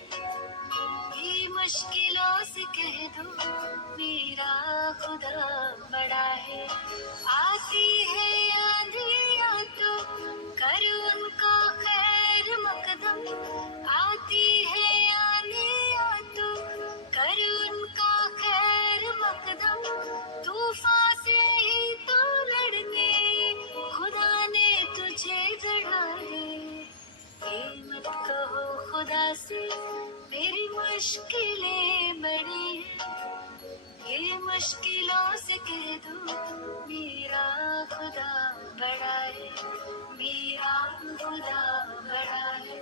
ये मुश्किलों से कह दो मेरा खुदा बड़ा है। आती है आंधियाँ तो कर उनका खैर मकदम। आती है आंधियाँ तो कर उनका खैर मकदम। तूफान से ही तो लड़ने खुदा ने तुझे गढ़ा है। ये मत कहो खुदा से मेरी मुश्किलें बड़ी हैं। ये मुश्किलों से कह दो मेरा खुदा बड़ा है। मेरा खुदा बड़ा है।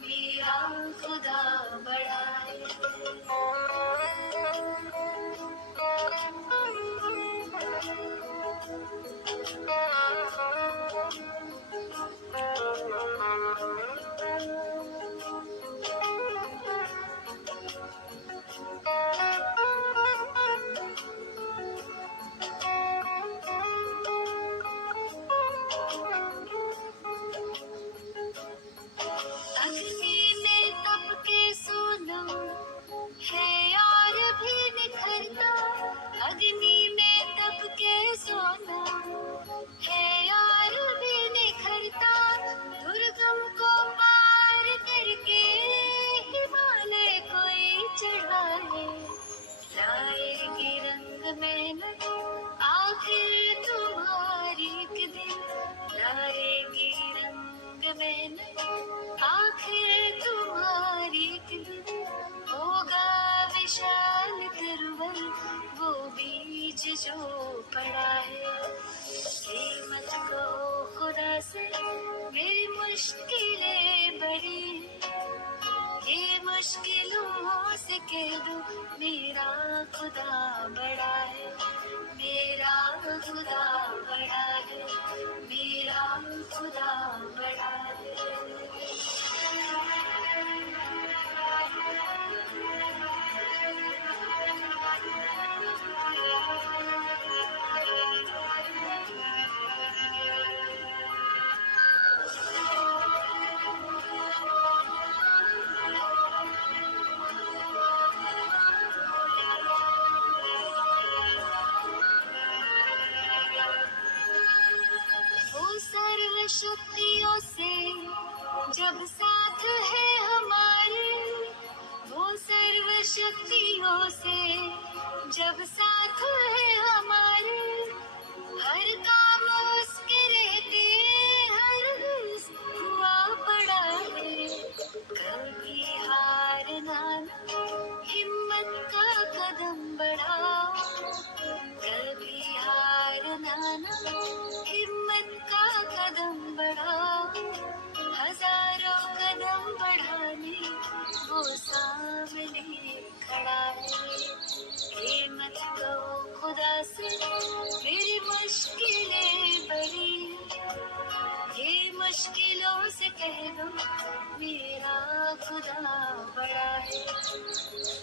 मेरा खुदा बड़ा है। अग्नि में तप के सोना है और भी निखरता। अग्नि में तप के सोना है और भी निखरता। दुर्गम को पार करके हिमालय कोई चढ़ा है। लाएगी रंग मेहनत आखिर तुम्हारी एक दिन। लाएगी रंग मेहनत आखिर तुम्हारी एक दिन। होगा विशाल तरुवन वो बीज जो पड़ा है। ये मत कहो खुदा से मेरी मुश्किलें बड़ी हैं। ये मुश्किलों से कह दो मेरा खुदा बड़ा है, मेरा खुदा बड़ा है, मेरा खुदा बड़ा है। शक्तियों से जब साथ है हमारे, वो सर्व शक्तियों से जब साथ है हमारे, हर काम उसके रहते हर दिस हुआ पड़ा है। कभी हारना हिम्मत का कदम बढ़ाओ, कभी हारना हिम्मत का कदम बढ़ाओ, हजारों कदम बढ़ाने वो सामने खड़ा है। ये मत कहो खुदा से मेरी मुश्किलें बड़ी, ये मुश्किलों से कह दो मेरा खुदा बड़ा है,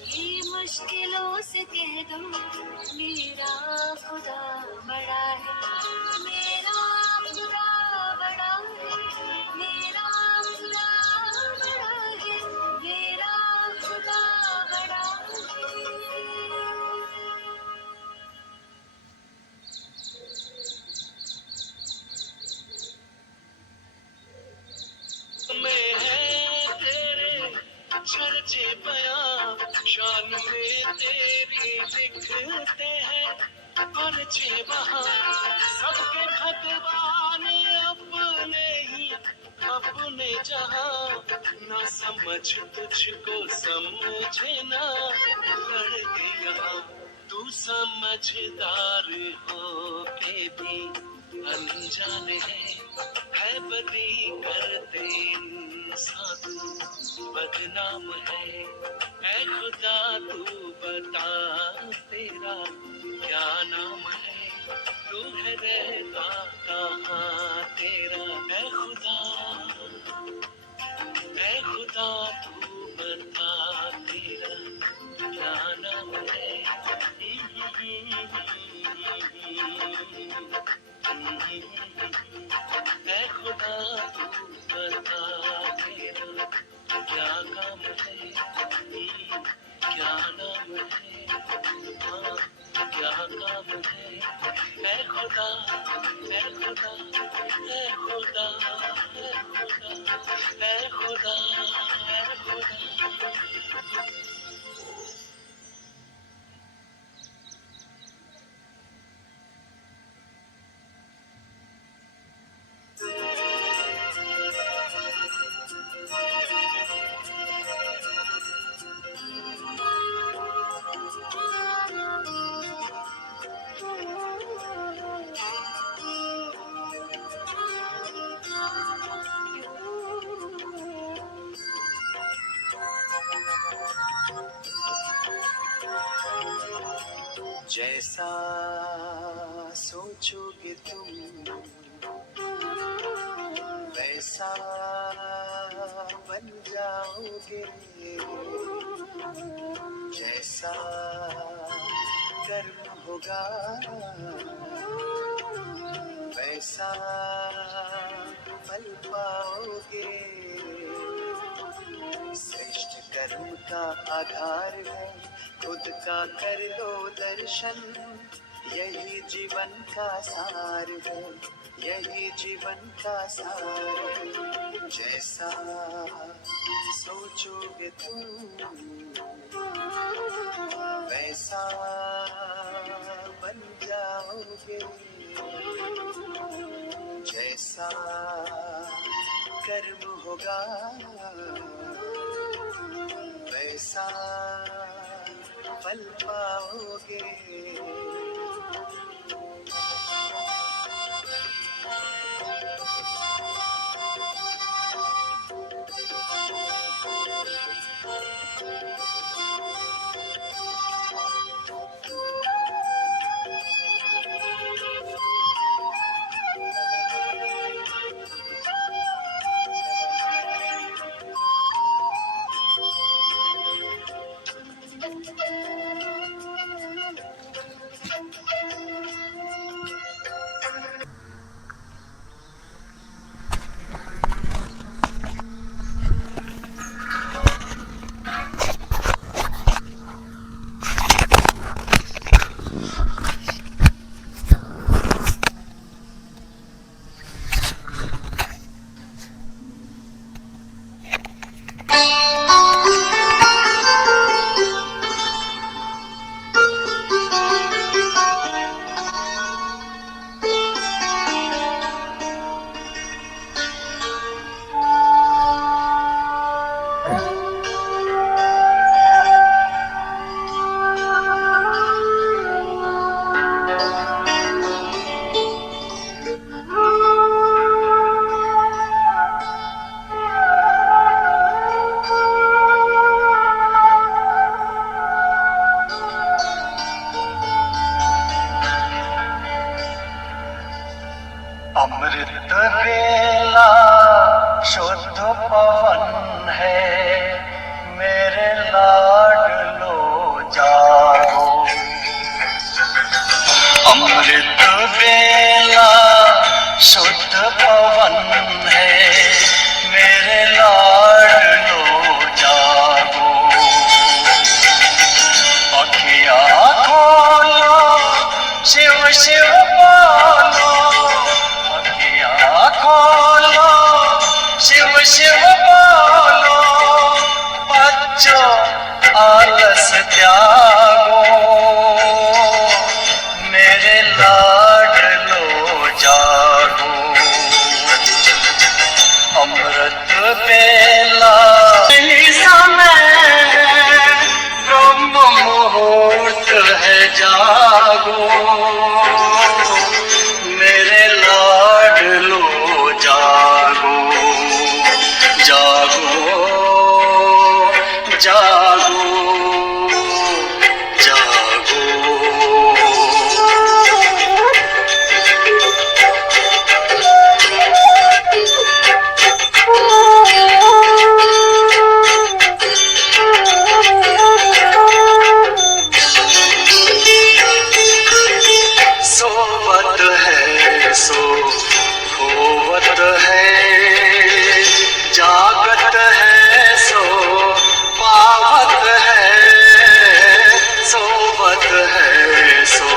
ये मुश्किलों से कह दो मेरा खुदा बड़ा है, मेरा खुदा बड़ा है, मेरा खुदा बड़ा है, मेरा खुदा बड़ा है। में है तेरे चर्चे बयां, शान में तेरी लिखते हैं पर्चे वहाँ। सबके भगवान अपने ही अपने जहां, ना समझ तुझको समझे ना लड़के यहाँ। तू समझदार हो के भी अनजान है बदी करते इंसान तू बदनाम है। ऐ खुदा तू बता तेरा क्या नाम है, तू है रहता कहाँ तेरा। ऐ खुदा तू बता तेरा क्या नाम है। ऐ खुदा तू बता तेरा क्या काम है, क्या नाम है, हाँ क्या काम है। ऐ खुदा ऐ खुदा ऐ खुदा ऐ खुदा ऐ खुदा ऐ खुदा। जैसा सोचोगे तुम वैसा बन जाओगे, जैसा कर्म होगा वैसा फल पाओगे। श्रेष्ठ कर्म का आधार है खुद का कर लो दर्शन, यही जीवन का सार है, यही जीवन का सार है। जैसा सोचोगे तुम वैसा बन जाओगे, जैसा कर्म होगा वैसा फल पाओगे। अमृत बेला शुद्ध पवन है, मेरे लाडलो जागो। अमृत बेला शुद्ध पवन है, मेरे लाडलो जागो। अखिया खोलो शिव शिव बोलो, खोलो शिव शिव बोलो, बच्चों आलस त्यागो, मेरे लाडलो जागो। अमृत बेला समय ब्रह्म मुहूर्त है, जागो मेरे लाडलो जागो, जागो जागो जागो। सोवत है सो खोवत है, जागत है सो पावत है। सोवत है सो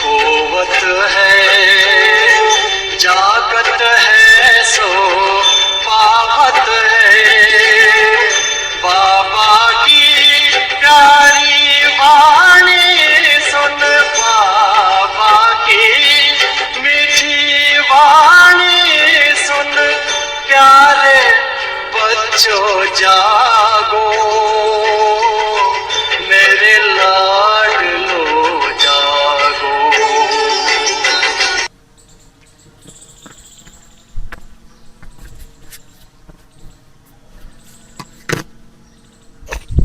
खोवत है, जागत है सो पावत है। बाबा की प्यारी वाणी सुन, बाबा की मीठी वाणी सुन, प्यारे बच्चों जागो, मेरे लाडलो जागो।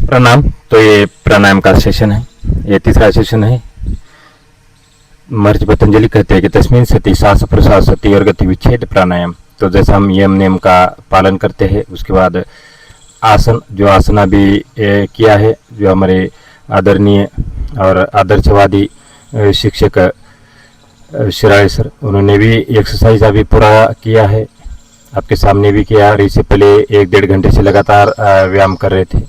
प्रणाम। तो ये प्राणायाम का सेशन है, ये तीसरा सेशन है। महर्षि पतंजलि कहते हैं कि तस्मिन् सति श्वास प्रश्वास सति और गति विच्छेद प्राणायाम। तो जैसा हम यम नियम का पालन करते हैं, उसके बाद आसन, जो आसना भी किया है, जो हमारे आदरणीय और आदर्शवादी शिक्षक शिराय सर, उन्होंने भी एक्सरसाइज अभी पूरा किया है, आपके सामने भी किया। और इससे पहले 1-1.5 घंटे से लगातार व्यायाम कर रहे थे।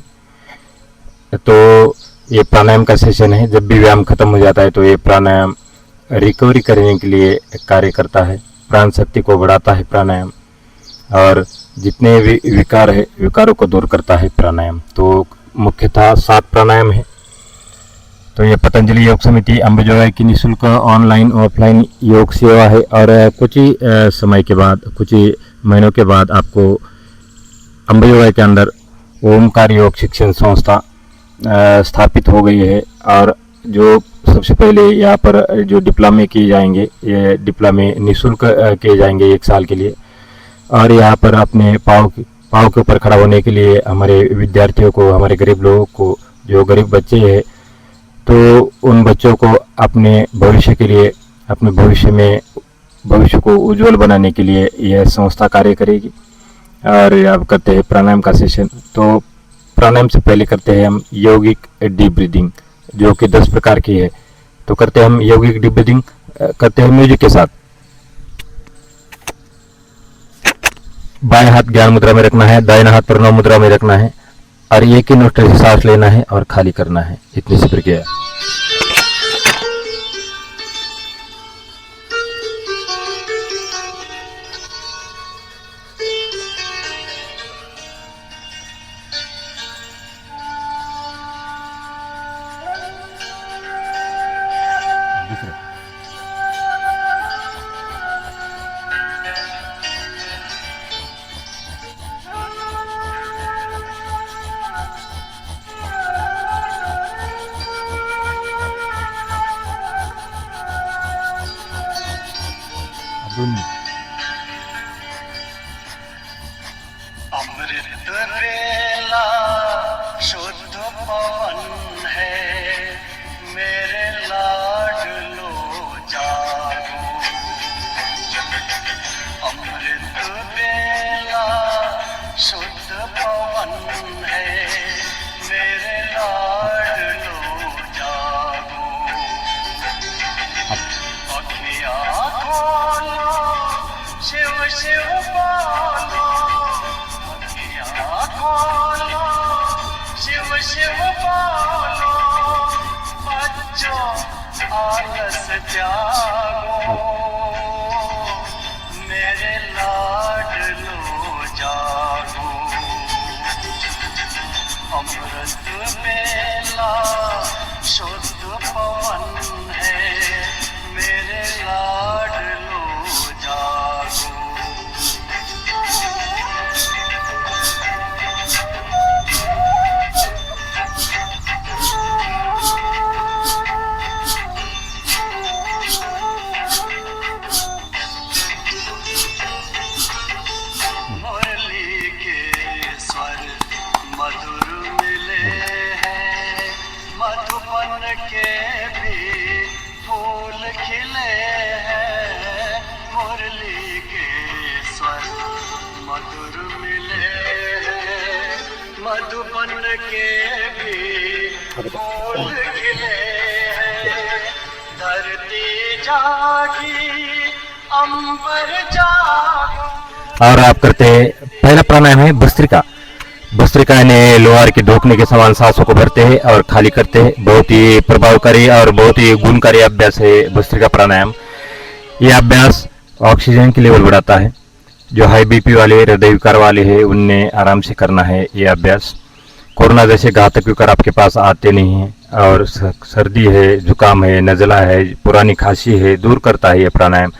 तो ये प्राणायाम का सेशन है। जब भी व्यायाम खत्म हो जाता है तो ये प्राणायाम रिकवरी करने के लिए कार्य करता है, प्राण शक्ति को बढ़ाता है प्राणायाम, और जितने भी विकार है विकारों को दूर करता है प्राणायाम। तो मुख्यतः 7 प्राणायाम है। तो ये पतंजलि योग समिति अंबेजोगाई की निःशुल्क ऑनलाइन ऑफलाइन योग सेवा है। और कुछ ही समय के बाद, कुछ ही महीनों के बाद आपको अंबेजोगाई के अंदर ओमकार योग शिक्षण संस्था स्थापित हो गई है। और जो सबसे पहले यहाँ पर जो डिप्लोमे किए जाएंगे, ये डिप्लोमे निःशुल्क किए जाएंगे 1 साल के लिए। और यहाँ पर अपने पाँव के ऊपर खड़ा होने के लिए हमारे विद्यार्थियों को, हमारे गरीब लोगों को, जो गरीब बच्चे हैं, तो उन बच्चों को अपने भविष्य के लिए, अपने भविष्य को उज्जवल बनाने के लिए यह संस्था कार्य करेगी। और अब करते हैं प्राणायाम का सेशन। तो प्राणायाम से पहले करते हैं हम यौगिक डीप ब्रीदिंग, जो कि 10 प्रकार की है। तो करते हैं हम यौगिक डीप ब्रीदिंग, करते हैं म्यूजिक के साथ। बाएं हाथ ज्ञान मुद्रा में रखना है, दाहिना हाथ प्रणव मुद्रा में रखना है, और एक ही नोस्ट्रल से सांस लेना है और खाली करना है। इतनी सी प्रक्रिया। दूसरा दोनों अमृत बेला शुद्ध पवन है, मेरे लाडलो जागो। अमृत बेला शुद्ध पवन है, मेरे लाडलो जागो। अखियाँ खोलो, शिव शिव बोलो, अखियाँ खोलो, शिव शिव बोलो। बच्चों आलस त्यागो, मेरे लाडलो जागो। अमृत बेला शुद्ध पवन है, मेरे लाडलो जागो। मुरली के स्वर मधुर मिले हैं, मधुबन के भी फूल खिले हैं। मुरली के स्वर मधुर मिले हैं, मधुबन के भी फूल खिले हैं। धरती जागी, अंबर जागा। और आप करते पहला प्राणायाम है भस्त्रिका। भस्त्रिका यानी लोहार के धोखने के समान सांसों को भरते हैं और खाली करते हैं। बहुत ही प्रभावकारी और बहुत ही गुणकारी अभ्यास है भस्त्रिका प्राणायाम। ये अभ्यास ऑक्सीजन की लेवल बढ़ाता है। जो हाई बीपी वाले, हृदय विकार वाले हैं, उनने आराम से करना है ये अभ्यास। कोरोना जैसे घातक विकार आपके पास आते नहीं हैं, और सर्दी है, जुकाम है, नज़ला है, पुरानी खांसी है, दूर करता है ये प्राणायाम।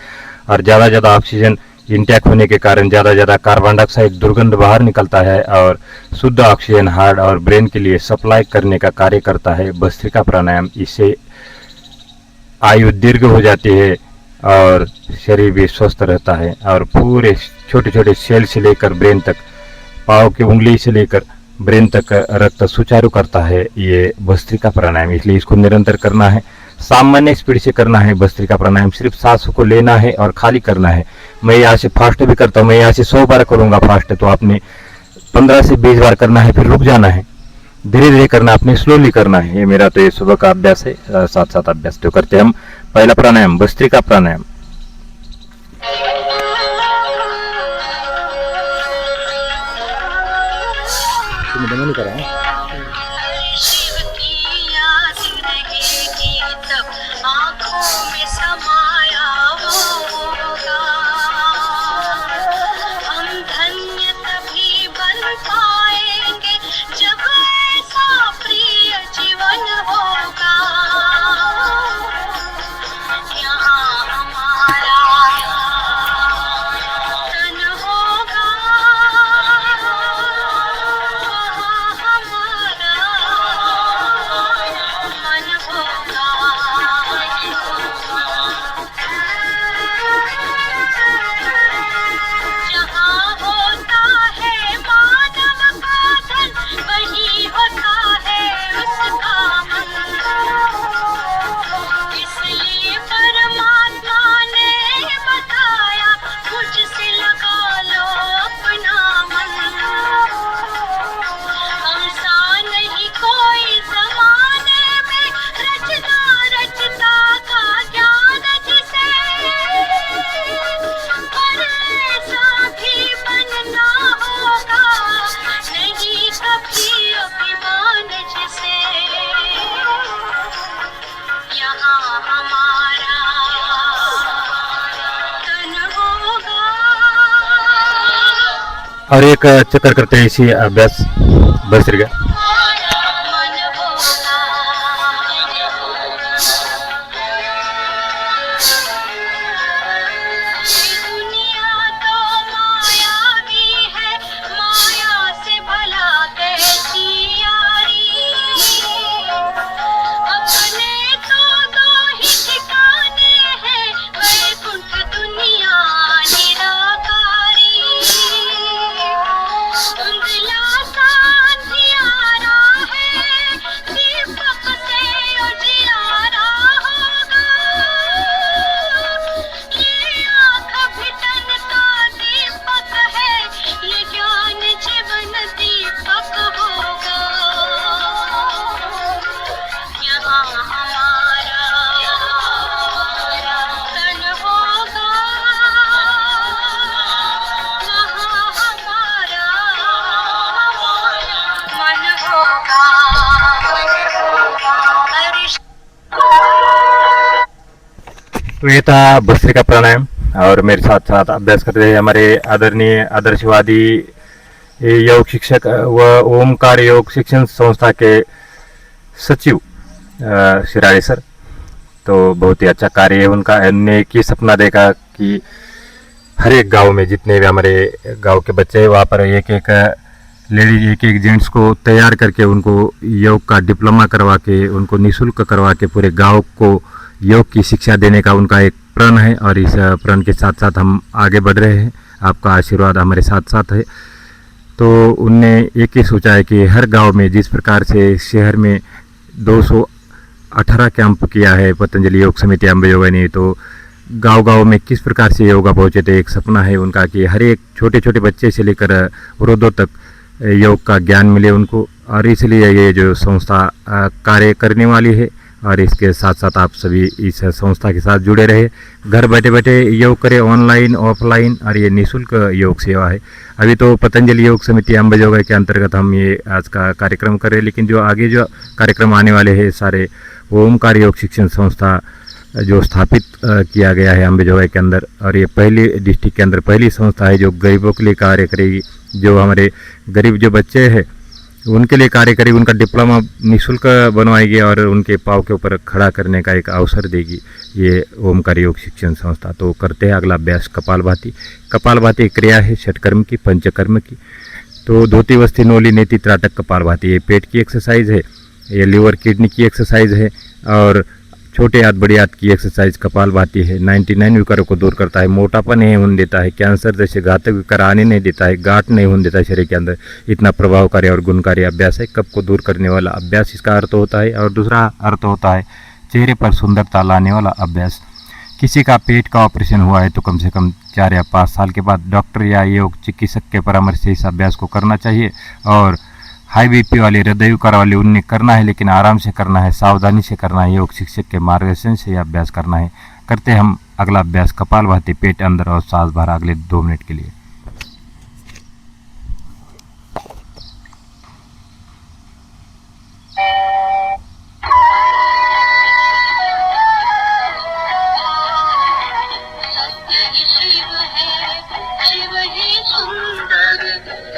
और ज़्यादा ऑक्सीजन इंटैक होने के कारण ज़्यादा कार्बन डाइऑक्साइड दुर्गंध बाहर निकलता है और शुद्ध ऑक्सीजन हार्ट और ब्रेन के लिए सप्लाई करने का कार्य करता है भस्त्रिका प्राणायाम। इससे आयु दीर्घ हो जाती है और शरीर भी स्वस्थ रहता है, और पूरे छोटे छोटे सेल से लेकर ब्रेन तक, पाँव की उंगली से लेकर ब्रेन तक रक्त सुचारू करता है ये भस्त्रिका प्राणायाम। इसलिए इसको निरंतर करना है, सामान्य स्पीड से करना है। भस्त्रिका प्राणायाम सिर्फ सांसों को लेना है और खाली करना है। मैं यहाँ से फास्ट भी करता हूँ, मैं यहाँ से 100 बार करूँगा फास्ट, तो आपने 15 से 20 बार करना है, फिर रुक जाना है। धीरे धीरे करना, आपने स्लोली करना है। ये मेरा तो ये सुबह का अभ्यास है, साथ साथ अभ्यास तो करते हम। पहला प्राणायाम भस्त्रिका प्राणायाम। शिव की याद रहेगी तब आँखों में समाया होगा। हम धन्य तभी बन पाएंगे जब ऐसा प्रिय जीवन होगा। यहाँ हमारा तन होगा, मन होगा। जहाँ होता है मानव का धन, वही होता है उसका मन। इसलिए परमात्मा ने बताया, मुझसे लगा लो अपना मन। हमसा नहीं कोई जमाने में, रचना रचता का ज्ञान जिसे, पर ऐसा भी बनना होगा नहीं कभी अभिमान जिसे। यहाँ हमारा तन होगा, और एक चक्कर करते हैं इसी अभ्यास भस्त्रिका। मन होगा। तो ये था भस्त्रिका प्राणायाम। और मेरे साथ साथ अभ्यास कर रहे हमारे आदरणीय आदर्शवादी योग शिक्षक व ओमकार योग शिक्षण संस्था के सचिव शिराड़े सर। तो बहुत ही अच्छा कार्य है उनका। उन्होंने एक ही सपना देखा कि हर एक गांव में जितने भी हमारे गांव के बच्चे हैं वहाँ पर एक एक लेडीज एक एक जेंट्स को तैयार करके उनको योग का डिप्लोमा करवा के उनको निःशुल्क करवा के पूरे गांव को योग की शिक्षा देने का उनका एक प्रण है। और इस प्रण के साथ साथ हम आगे बढ़ रहे हैं। आपका आशीर्वाद हमारे साथ साथ है। तो उनने एक ही सोचा है कि हर गांव में जिस प्रकार से शहर में 218 कैंप किया है पतंजलि योग समिति अम्बेजोगाई ने, तो गांव-गांव में किस प्रकार से योगा पहुँचे। तो एक सपना है उनका कि हर एक छोटे छोटे बच्चे से लेकर वृद्धों तक योग का ज्ञान मिले उनको। और इसलिए ये जो संस्था कार्य करने वाली है। और इसके साथ साथ आप सभी इस संस्था के साथ जुड़े रहे, घर बैठे बैठे योग करें, ऑनलाइन ऑफलाइन। और ये निःशुल्क योग सेवा है। अभी तो पतंजलि योग समिति अम्बेजोगाई के अंतर्गत हम ये आज का कार्यक्रम कर रहे हैं, लेकिन जो आगे जो कार्यक्रम आने वाले हैं सारे ओमकार योग शिक्षण संस्था जो स्थापित किया गया है अम्बेजोगाई के अंदर। और ये पहली डिस्ट्रिक्ट के अंदर पहली संस्था है जो गरीबों के लिए कार्य करेगी। जो हमारे गरीब जो बच्चे हैं उनके लिए कार्य करेगी, उनका डिप्लोमा निःशुल्क बनवाएगी और उनके पाँव के ऊपर खड़ा करने का एक अवसर देगी ये ओमकार योग शिक्षण संस्था। तो करते हैं अगला अभ्यास कपालभाति। कपालभाति क्रिया है षटकर्म की, पंचकर्म की। तो धोती वस्ती नोली नेति त्राटक कपालभाति ये पेट की एक्सरसाइज है, ये लीवर किडनी की एक्सरसाइज है। और छोटे हाथ बड़े हाथ की एक्सरसाइज कपालभाति है। 99 विकारों को दूर करता है, मोटापा नहीं होने देता है, कैंसर जैसे घातक विकार आने नहीं देता है, गांठ नहीं होने देता है शरीर के अंदर। इतना प्रभावकारी और गुणकारी अभ्यास है। कब को दूर करने वाला अभ्यास इसका अर्थ होता है। और दूसरा अर्थ होता है चेहरे पर सुंदरता लाने वाला अभ्यास। किसी का पेट का ऑपरेशन हुआ है तो कम से कम 4 या 5 साल के बाद डॉक्टर या योग चिकित्सक के परामर्श से इस अभ्यास को करना चाहिए। और हाई बीपी वाले, हृदय विकार वाले उन्हें करना है, लेकिन आराम से करना है, सावधानी से करना है। योग शिक्षक के मार्गदर्शन से यह अभ्यास करना है। करते हम अगला अभ्यास कपालभाति, पेट अंदर और सांस बाहर अगले 2 मिनट के लिए।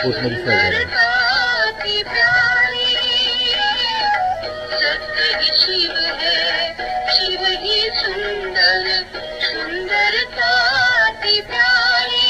सुंदरता की प्यारी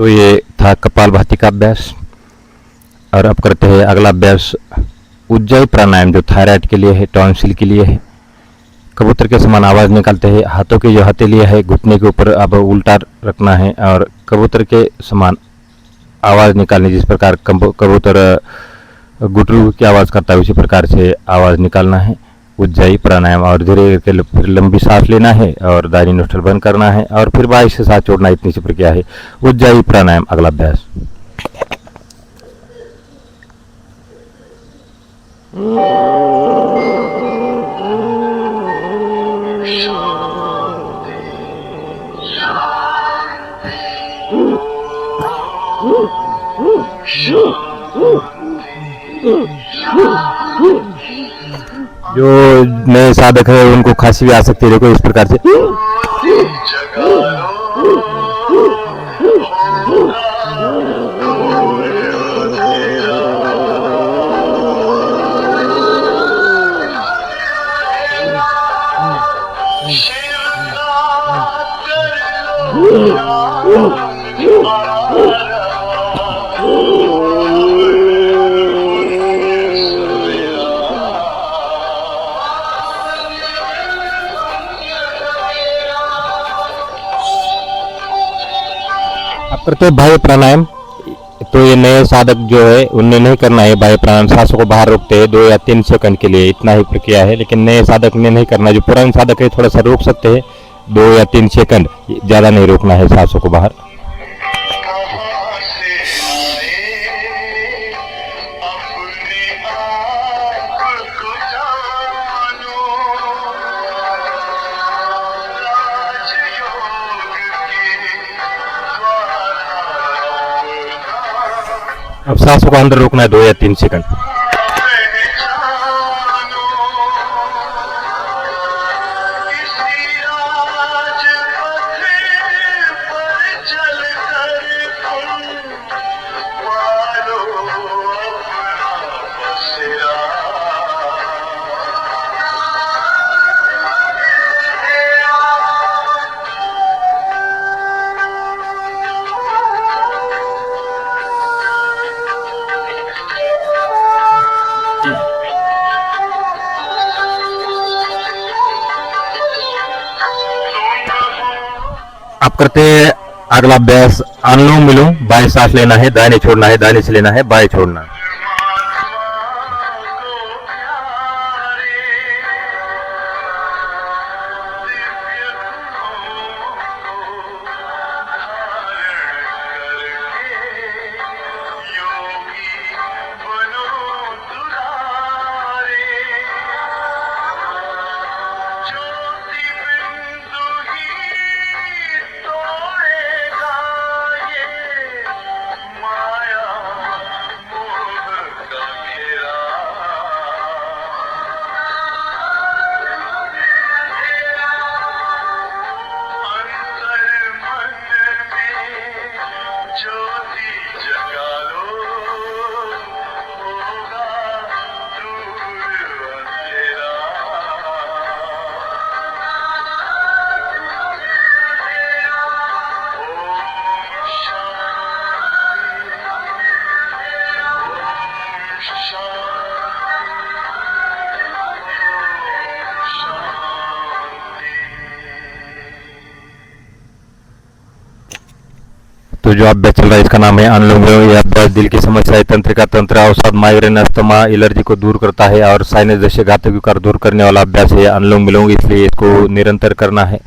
तो ये था कपालभाति का अभ्यास। और अब करते हैं अगला अभ्यास उज्जाई प्राणायाम, जो थायराइड के लिए है, टॉन्सिल के लिए है। कबूतर के समान आवाज़ निकालते हैं। हाथों की जो हथेलियाँ है घुटने के ऊपर अब उल्टा रखना है और कबूतर के समान आवाज़ निकालनी। जिस प्रकार कबूतर गुटरू की आवाज़ करता है उसी प्रकार से आवाज़ निकालना है उज्जाई प्राणायाम। और धीरे धीरे फिर लंबी सांस लेना है और दाहिनी नोस्ट्रल बंद करना है और फिर बाईं से सांस छोड़ना। इतनी सी प्रक्रिया है उज्जाई प्राणायाम। अगला अभ्यास जो नए साधक है उनको खांसी भी आ सकती है। देखो इस प्रकार से अब करते हैं बाह्य प्राणायाम। तो ये नए साधक जो है उन्हें नहीं करना है बाह्य प्राणायाम। सांसों को बाहर रोकते हैं 2 या 3 सेकंड के लिए, इतना ही प्रक्रिया है। लेकिन नए साधक ने नहीं करना। जो पुराने साधक है थोड़ा सा रोक सकते हैं 2 या 3 सेकंड, ज़्यादा नहीं रोकना है सांसों को बाहर। अब सांसों को अंदर रोकना है 2 या 3 सेकंड। आप करते हैं अगला अभ्यास अनुलोम विलोम। बाएं सांस लेना है, दाहिने छोड़ना है, दाहिने से लेना है, बाएं छोड़ना है। तो जो अभ्यास चल रहा है इसका नाम है अनुलोम विलोम। यह अभ्यास दिल की समस्याएं, तंत्रिका, तंत्र औषध, माइग्रेन, अस्थमा, एलर्जी को दूर करता है और साइनस जैसे घातक विकार दूर करने वाला अभ्यास है अनुलोम विलोम। इसलिए इसको निरंतर करना है।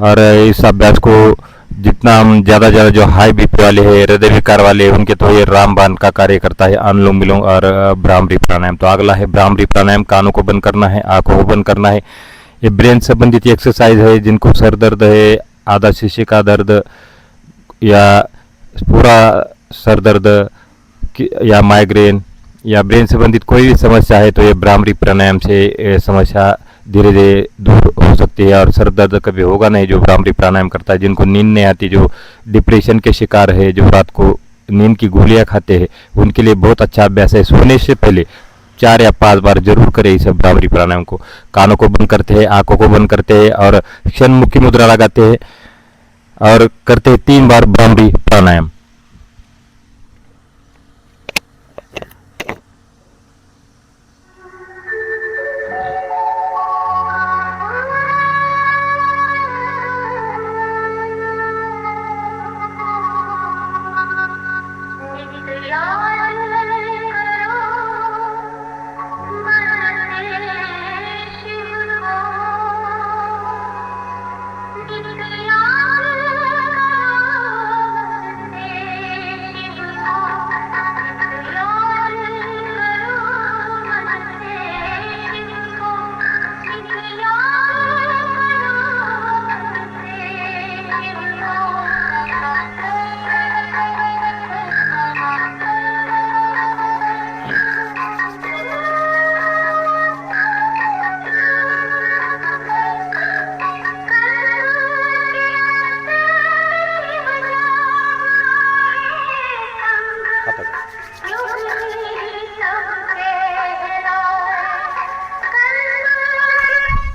और इस अभ्यास को जितना हम ज़्यादा जो हाई बीपी वाले हैं, हृदय विकार वाले हैं, उनके तो ये रामबाण का कार्य करता है अनुलोम विलोम और भ्रामरी प्राणायाम। तो अगला है भ्रामरी प्राणायाम। कानों को बंद करना है, आंखों को बंद करना है। ये ब्रेन संबंधित एक्सरसाइज है। जिनको सर दर्द है, आधा शीशे का दर्द या पूरा सर दर्द या माइग्रेन या ब्रेन संबंधित कोई भी समस्या है तो ये भ्रामरी प्राणायाम से समस्या धीरे धीरे दूर हो सकती है और सर दर्द कभी होगा नहीं जो भ्रामरी प्राणायाम करता है। जिनको नींद नहीं आती, जो डिप्रेशन के शिकार है, जो रात को नींद की गोलियां खाते हैं, उनके लिए बहुत अच्छा अभ्यास है। सोने से पहले 4 या 5 बार जरूर करें इस भ्रामरी प्राणायाम को। कानों को बंद करते हैं, आंखों को बंद करते हैं और क्षण मुखी मुद्रा लगाते हैं और करते हैं 3 बार भ्रामरी प्राणायाम।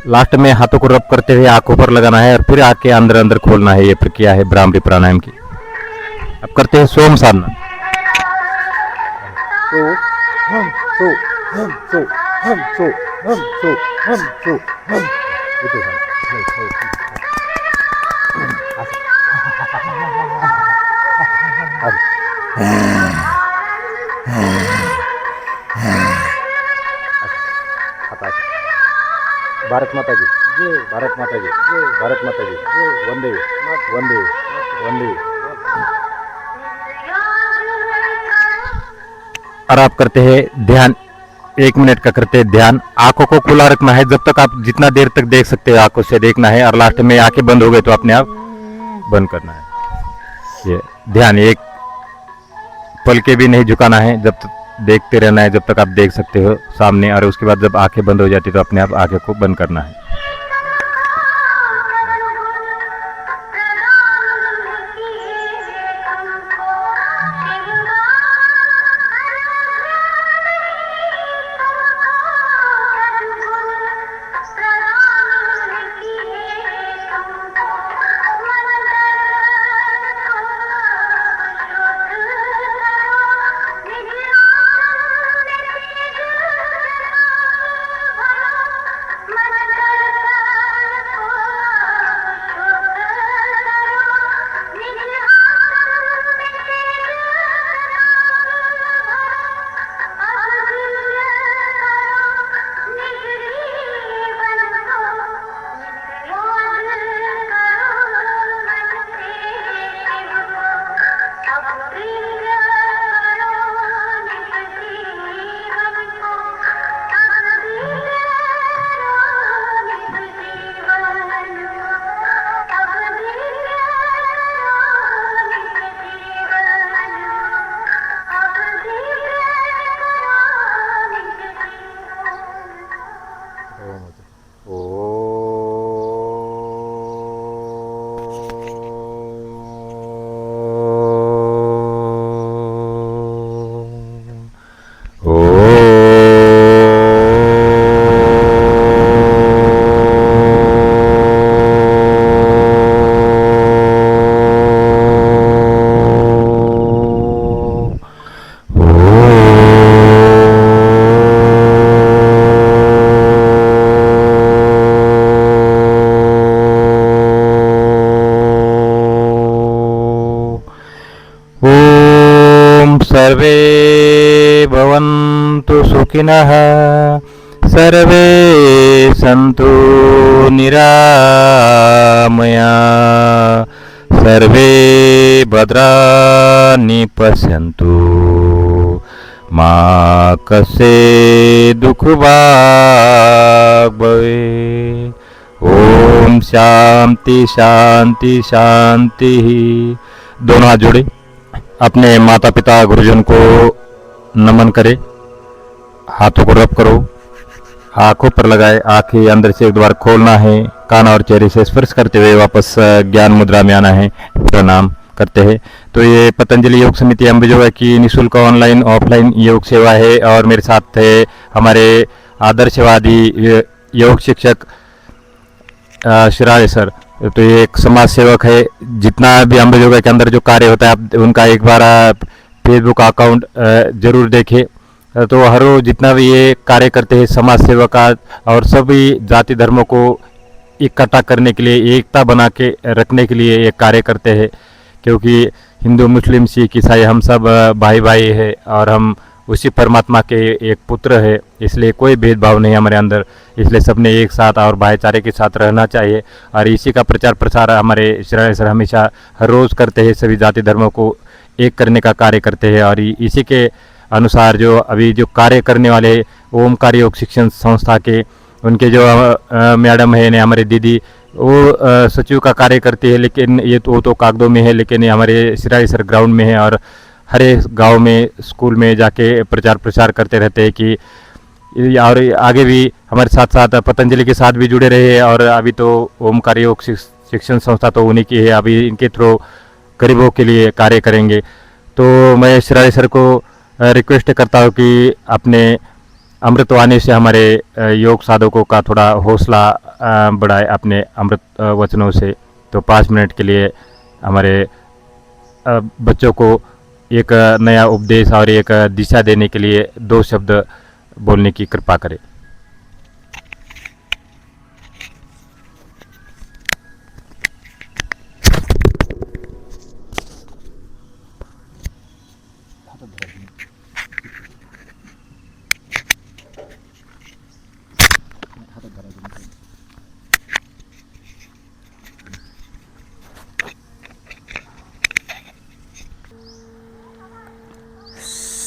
लास्ट में हाथों को रब करते हुए आंखों पर लगाना है और फिर आंख के अंदर अंदर खोलना है। ये प्रक्रिया है भ्रामरी प्राणायाम की। अब करते हैं सोम साधना। भारत माता की जय, भारत माता की जय, भारत माता की जय, वंदे वंदे वंदे। और आप करते हैं ध्यान, 1 मिनट का करते हैं ध्यान। आंखों को खुला रखना है जब तक आप जितना देर तक देख सकते हो आंखों से देखना है, और लास्ट में आंखें बंद हो गई तो अपने आप बंद करना है। ये ध्यान, एक पल के भी नहीं झुकाना है, जब तक देखते रहना है जब तक आप देख सकते हो सामने, और उसके बाद जब आंखें बंद हो जाती तो अपने आप आंखें को बंद करना है। सर्वे भवन्तु सुखिनः, सर्वे सन्तु निरामया, सर्वे भद्राणि पश्यन्तु, मा कस्य दुःख भाग् भवेत्। ओम शांति शांति शांति। दोनों हाथ जोड़े, अपने माता पिता गुरुजन को नमन करें, हाथों को रब करो, आंखों पर लगाए, आंखें अंदर से एक बार खोलना है, कान और चेहरे से स्पर्श करते हुए वापस ज्ञान मुद्रा में आना है, प्रणाम करते हैं। तो ये पतंजलि योग समिति अम्बेजोगाई की निःशुल्क ऑनलाइन ऑफलाइन योग सेवा है, और मेरे साथ है हमारे आदर्शवादी योग शिक्षक शिरारे सर। तो ये एक समाज सेवक है। जितना भी अम्बेजोगाई के अंदर जो कार्य होता है, आप उनका एक बार फेसबुक अकाउंट जरूर देखें। तो हर रोज जितना भी ये कार्य करते हैं समाज सेवा का, और सभी जाति धर्मों को इकट्ठा करने के लिए, एकता बना के रखने के लिए ये कार्य करते हैं। क्योंकि हिंदू मुस्लिम सिख ईसाई हम सब भाई भाई है, और हम उसी परमात्मा के एक पुत्र है, इसलिए कोई भेदभाव नहीं हमारे अंदर। इसलिए सबने एक साथ और भाईचारे के साथ रहना चाहिए, और इसी का प्रचार प्रसार हमारे श्री सर हमेशा हर रोज़ करते हैं। सभी जाति धर्मों को एक करने का कार्य करते हैं, और इसी के अनुसार जो अभी जो कार्य करने वाले ओमकार योग शिक्षण संस्था के उनके जो मैडम है ने हमारे दीदी, वो सचिव का कार्य करती है, लेकिन ये वो तो कागदों में है, लेकिन ये हमारे सिराई सर ग्राउंड में है, और हर एक गाँव में स्कूल में जाके प्रचार प्रसार करते रहते हैं कि और आगे भी हमारे साथ साथ पतंजलि के साथ भी जुड़े रहे। और अभी तो ओमकार योग शिक्षण संस्था तो उन्हीं की है, अभी इनके थ्रू गरीबों के लिए कार्य करेंगे। तो मैं सिराई सर को रिक्वेस्ट करता हूँ कि अपने अमृतवाणी से हमारे योग साधकों का थोड़ा हौसला बढ़ाए अपने अमृत वचनों से। तो 5 मिनट के लिए हमारे बच्चों को एक नया उपदेश और एक दिशा देने के लिए 2 शब्द बोलने की कृपा करें।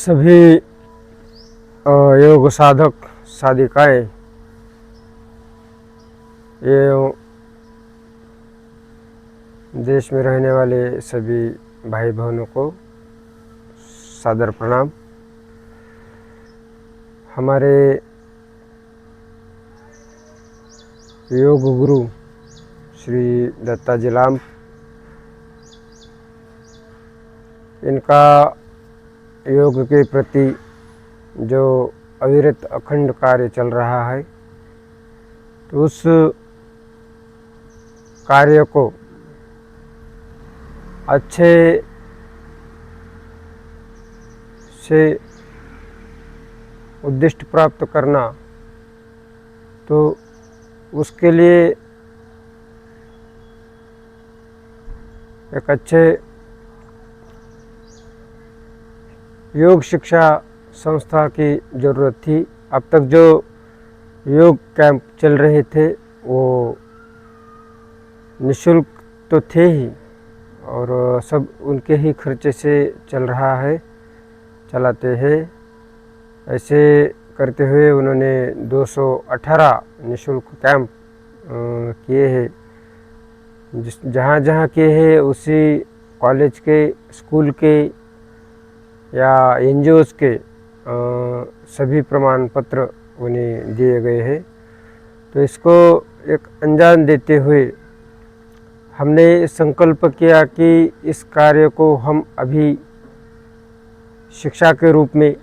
सभी योग साधक साधिकाएं एवं देश में रहने वाले सभी भाई बहनों को सादर प्रणाम। हमारे योग गुरु श्री दत्ताजी लाम, इनका योग के प्रति जो अविरत अखंड कार्य चल रहा है, तो उस कार्य को अच्छे से उद्देश्य प्राप्त करना, तो उसके लिए एक अच्छे योग शिक्षा संस्था की ज़रूरत थी। अब तक जो योग कैंप चल रहे थे वो निःशुल्क तो थे ही, और सब उनके ही खर्चे से चल रहा है, चलाते हैं। ऐसे करते हुए उन्होंने 218 निःशुल्क कैंप किए हैं। जहाँ जहाँ किए हैं उसी कॉलेज के, स्कूल के या एनजीओज़ के सभी प्रमाण पत्र उन्हें दिए गए हैं। तो इसको एक अंजाम देते हुए हमने संकल्प किया कि इस कार्य को हम अभी शिक्षा के रूप में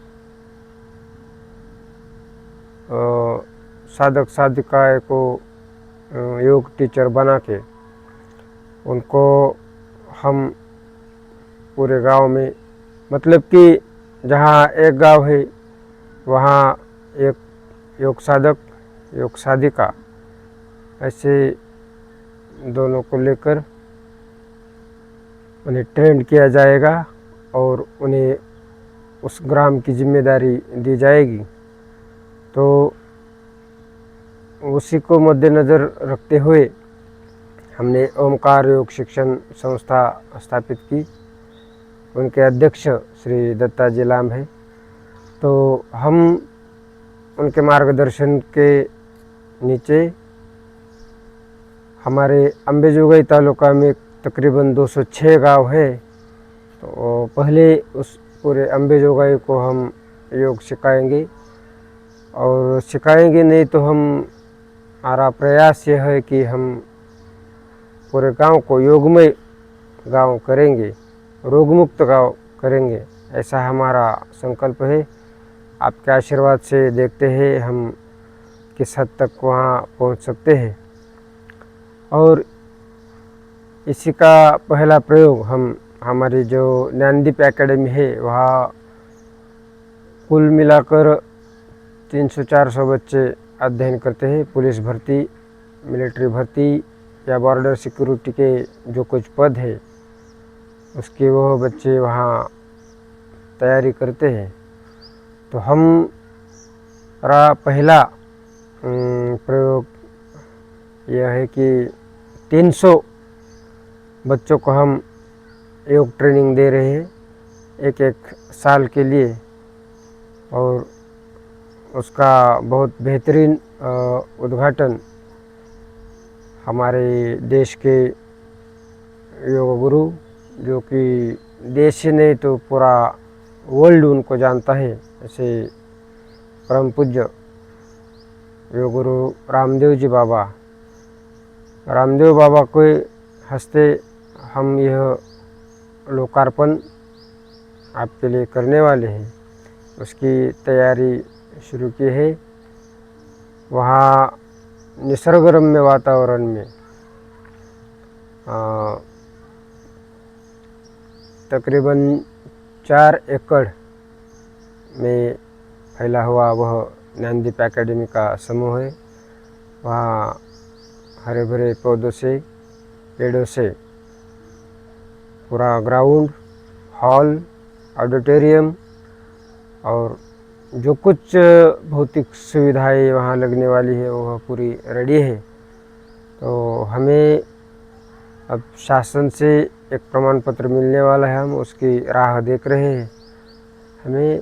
साधक साधिकाएं को योग टीचर बना के उनको हम पूरे गांव में, मतलब कि जहाँ एक गांव है वहाँ एक योग साधक योग साधिका, ऐसे दोनों को लेकर उन्हें ट्रेन किया जाएगा और उन्हें उस ग्राम की जिम्मेदारी दी जाएगी। तो उसी को मद्देनज़र रखते हुए हमने ओमकार योग शिक्षण संस्था स्थापित की। उनके अध्यक्ष श्री दत्ताजी लाम हैं। तो हम उनके मार्गदर्शन के नीचे हमारे अम्बेजोगाई तालुका में तकरीबन 206 गांव है। तो पहले उस पूरे अम्बेजोगाई को हम योग सिखाएंगे, और सिखाएंगे नहीं तो हमारा प्रयास यह है कि हम पूरे गांव को योगमय गांव करेंगे, रोगमुक्त गांव करेंगे, ऐसा हमारा संकल्प है। आपके आशीर्वाद से देखते हैं हम किस हद तक वहाँ पहुँच सकते हैं। और इसी का पहला प्रयोग हम हमारी जो ज्ञानदीप एकेडमी है वहाँ कुल मिलाकर 300-400 बच्चे अध्ययन करते हैं। पुलिस भर्ती, मिलिट्री भर्ती या बॉर्डर सिक्योरिटी के जो कुछ पद है उसके वो बच्चे वहाँ तैयारी करते हैं। तो हमारा पहला प्रयोग यह है कि 300 बच्चों को हम योग ट्रेनिंग दे रहे हैं एक साल के लिए, और उसका बहुत बेहतरीन उद्घाटन हमारे देश के योग गुरु, जो कि देश ही नहीं तो पूरा वर्ल्ड उनको जानता है, ऐसे परम पूज्य योग गुरु रामदेव जी बाबा, रामदेव बाबा के हस्ते हम यह लोकार्पण आपके लिए करने वाले हैं। उसकी तैयारी शुरू की है। वहाँ निसर्गरम्य वातावरण में तकरीबन 4 एकड़ में फैला हुआ वह ज्ञानदीप एकेडमी का समूह है। वहाँ हरे भरे पौधों से, पेड़ों से पूरा ग्राउंड, हॉल, ऑडिटोरियम और जो कुछ भौतिक सुविधाएं वहाँ लगने वाली है वह पूरी रेडी है। तो हमें अब शासन से एक प्रमाण पत्र मिलने वाला है, हम उसकी राह देख रहे हैं। हमें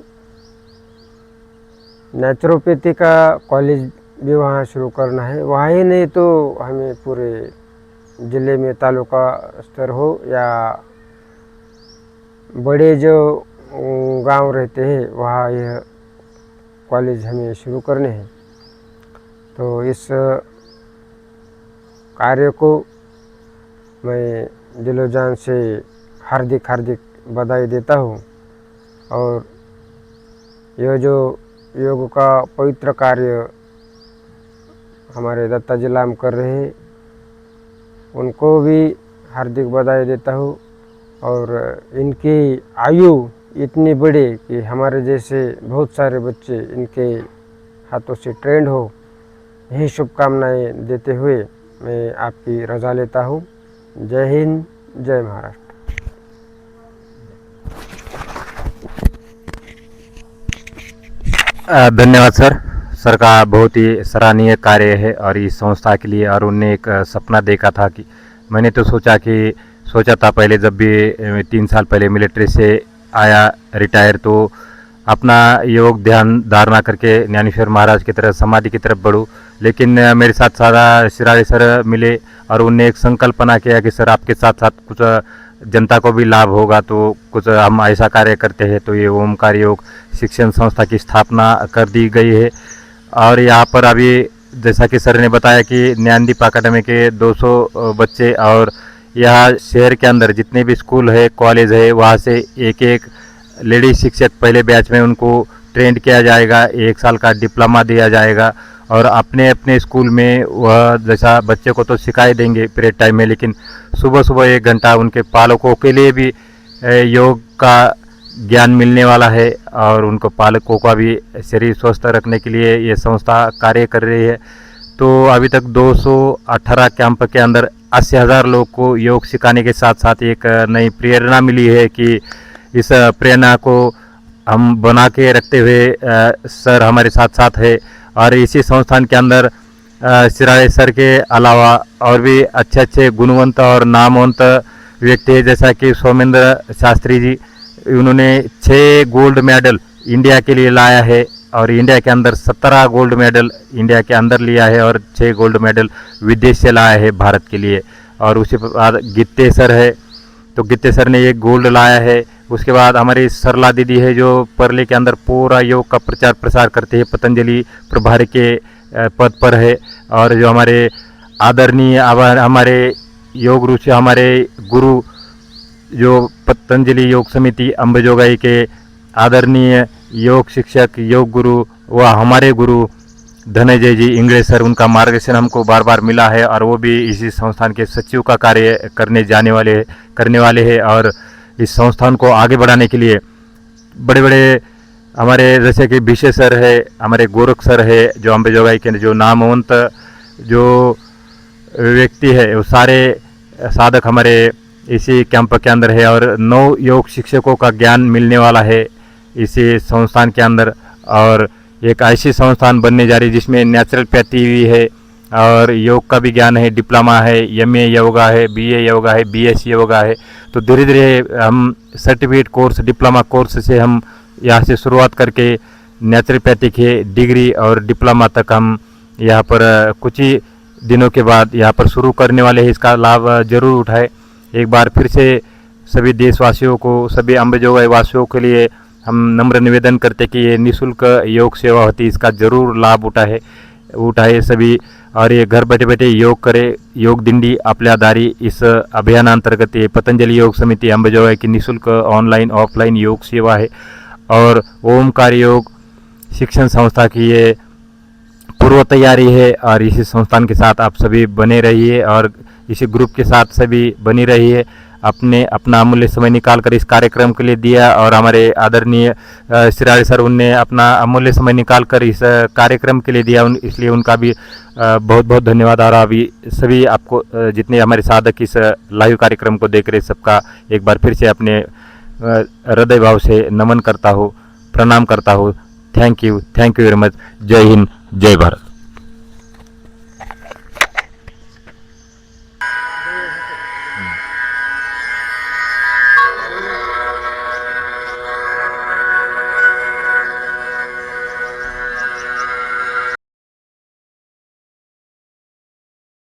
नेचुरोपैथी का कॉलेज भी वहाँ शुरू करना है। वहाँ ही नहीं तो हमें पूरे ज़िले में तालुका स्तर हो या बड़े जो गांव रहते हैं वहाँ यह कॉलेज हमें शुरू करने हैं। तो इस कार्य को मैं दिलो जान से हार्दिक बधाई देता हूँ। और यह जो योग का पवित्र कार्य हमारे दत्ता जिला में कर रहे हैं उनको भी हार्दिक बधाई देता हूँ। और इनकी आयु इतनी बड़ी कि हमारे जैसे बहुत सारे बच्चे इनके हाथों से ट्रेंड हो, यही शुभकामनाएं देते हुए मैं आपकी रजा लेता हूँ। जय हिंद, जय महाराष्ट्र। धन्यवाद सर। सर का बहुत ही सराहनीय कार्य है और इस संस्था के लिए। और उनने एक सपना देखा था कि मैंने तो सोचा था पहले, जब भी 3 साल पहले मिलिट्री से आया रिटायर, तो अपना योग ध्यान धारणा करके ज्ञानेश्वर महाराज की तरफ, समाधि की तरफ बढ़ूँ। लेकिन मेरे साथ सारा शिराड़े सर मिले और उनने एक संकल्पना किया कि सर आपके साथ साथ कुछ जनता को भी लाभ होगा, तो कुछ हम ऐसा कार्य करते हैं। तो ये ओमकार योग शिक्षण संस्था की स्थापना कर दी गई है। और यहाँ पर अभी जैसा कि सर ने बताया कि ज्ञानदीप एकेडमी के 200 बच्चे, और यहाँ शहर के अंदर जितने भी स्कूल है, कॉलेज है, वहाँ से एक लेडी शिक्षक पहले बैच में उनको ट्रेंड किया जाएगा। 1 साल का डिप्लोमा दिया जाएगा। और अपने स्कूल में वह जैसा बच्चे को तो सिखाई देंगे पीरियड टाइम में, लेकिन सुबह 1 घंटा उनके पालकों के लिए भी योग का ज्ञान मिलने वाला है। और उनको पालकों का भी शरीर स्वस्थ रखने के लिए ये संस्था कार्य कर रही है। तो अभी तक 218 कैंप के अंदर 80,000 लोग को योग सिखाने के साथ साथ एक नई प्रेरणा मिली है कि इस प्रेरणा को हम बना के रखते हुए सर हमारे साथ है। और इसी संस्थान के अंदर शिराड़े सर के अलावा और भी अच्छे गुणवंत और नामवंत व्यक्ति है, जैसा कि सोमेंद्र शास्त्री जी। उन्होंने 6 गोल्ड मेडल इंडिया के लिए लाया है और इंडिया के अंदर 17 गोल्ड मेडल इंडिया के अंदर लिया है और 6 गोल्ड मेडल विदेश से लाया है भारत के लिए। और उसी बाद गित्ते सर है, तो गित्ते सर ने 1 गोल्ड लाया है। उसके बाद हमारी सरला दीदी है जो परले के अंदर पूरा योग का प्रचार प्रसार करते हैं, पतंजलि प्रभारी के पद पर है। और जो हमारे आदरणीय हमारे योग ऋषि, हमारे गुरु जो पतंजलि योग समिति अंबेजोगाई के आदरणीय योग शिक्षक, योग गुरु व हमारे गुरु धनंजय जी इंग्लिश सर, उनका मार्गदर्शन हमको बार बार मिला है और वो भी इसी संस्थान के सचिव का कार्य करने वाले हैं। और इस संस्थान को आगे बढ़ाने के लिए बड़े बड़े हमारे जैसे कि विशेष सर है, हमारे गोरख सर है, जो अंबेजोगाई के जो नामवंत जो व्यक्ति है, वो सारे साधक हमारे इसी कैंप के अंदर है। और 9 योग शिक्षकों का ज्ञान मिलने वाला है इसी संस्थान के अंदर। और एक ऐसी संस्थान बनने जा रही है जिसमें नेचुरोपैथी भी है और योग का भी ज्ञान है, डिप्लोमा है, MA योगा है, BA योगा है, BSc योगा है। तो धीरे धीरे हम सर्टिफिकेट कोर्स, डिप्लोमा कोर्स से हम यहाँ से शुरुआत करके नेचुरोपैथी के डिग्री और डिप्लोमा तक हम यहाँ पर कुछ ही दिनों के बाद यहाँ पर शुरू करने वाले हैं। इसका लाभ जरूर उठाए। एक बार फिर से सभी देशवासियों को, सभी अंबेजोगाई वासियों के लिए हम नम्र निवेदन करते कि ये निःशुल्क योग सेवा होती है, इसका जरूर लाभ उठाए सभी। और ये घर बैठे बैठे योग करे। योग दिंडी आपल्या दारी इस अभियानांतर्गत ये पतंजलि योग समिति अंबेजोगाई की निःशुल्क ऑनलाइन ऑफलाइन योग सेवा है। और ओमकार योग शिक्षण संस्था की ये पूर्व तैयारी है। और इसी संस्थान के साथ आप सभी बने रहिए और इसी ग्रुप के साथ सभी बनी रहिए। अपना अमूल्य समय निकाल कर इस कार्यक्रम के लिए दिया और हमारे आदरणीय सिराड़ी सर, उनने अपना अमूल्य समय निकाल कर इस कार्यक्रम के लिए दिया, इसलिए उनका भी बहुत बहुत धन्यवाद। और अभी सभी आपको जितने हमारे साधक इस लाइव कार्यक्रम को देख रहे, सबका एक बार फिर से अपने हृदय भाव से नमन करता हूँ, प्रणाम करता हूँ। Thank you very much. जय हिंद, जय भारत।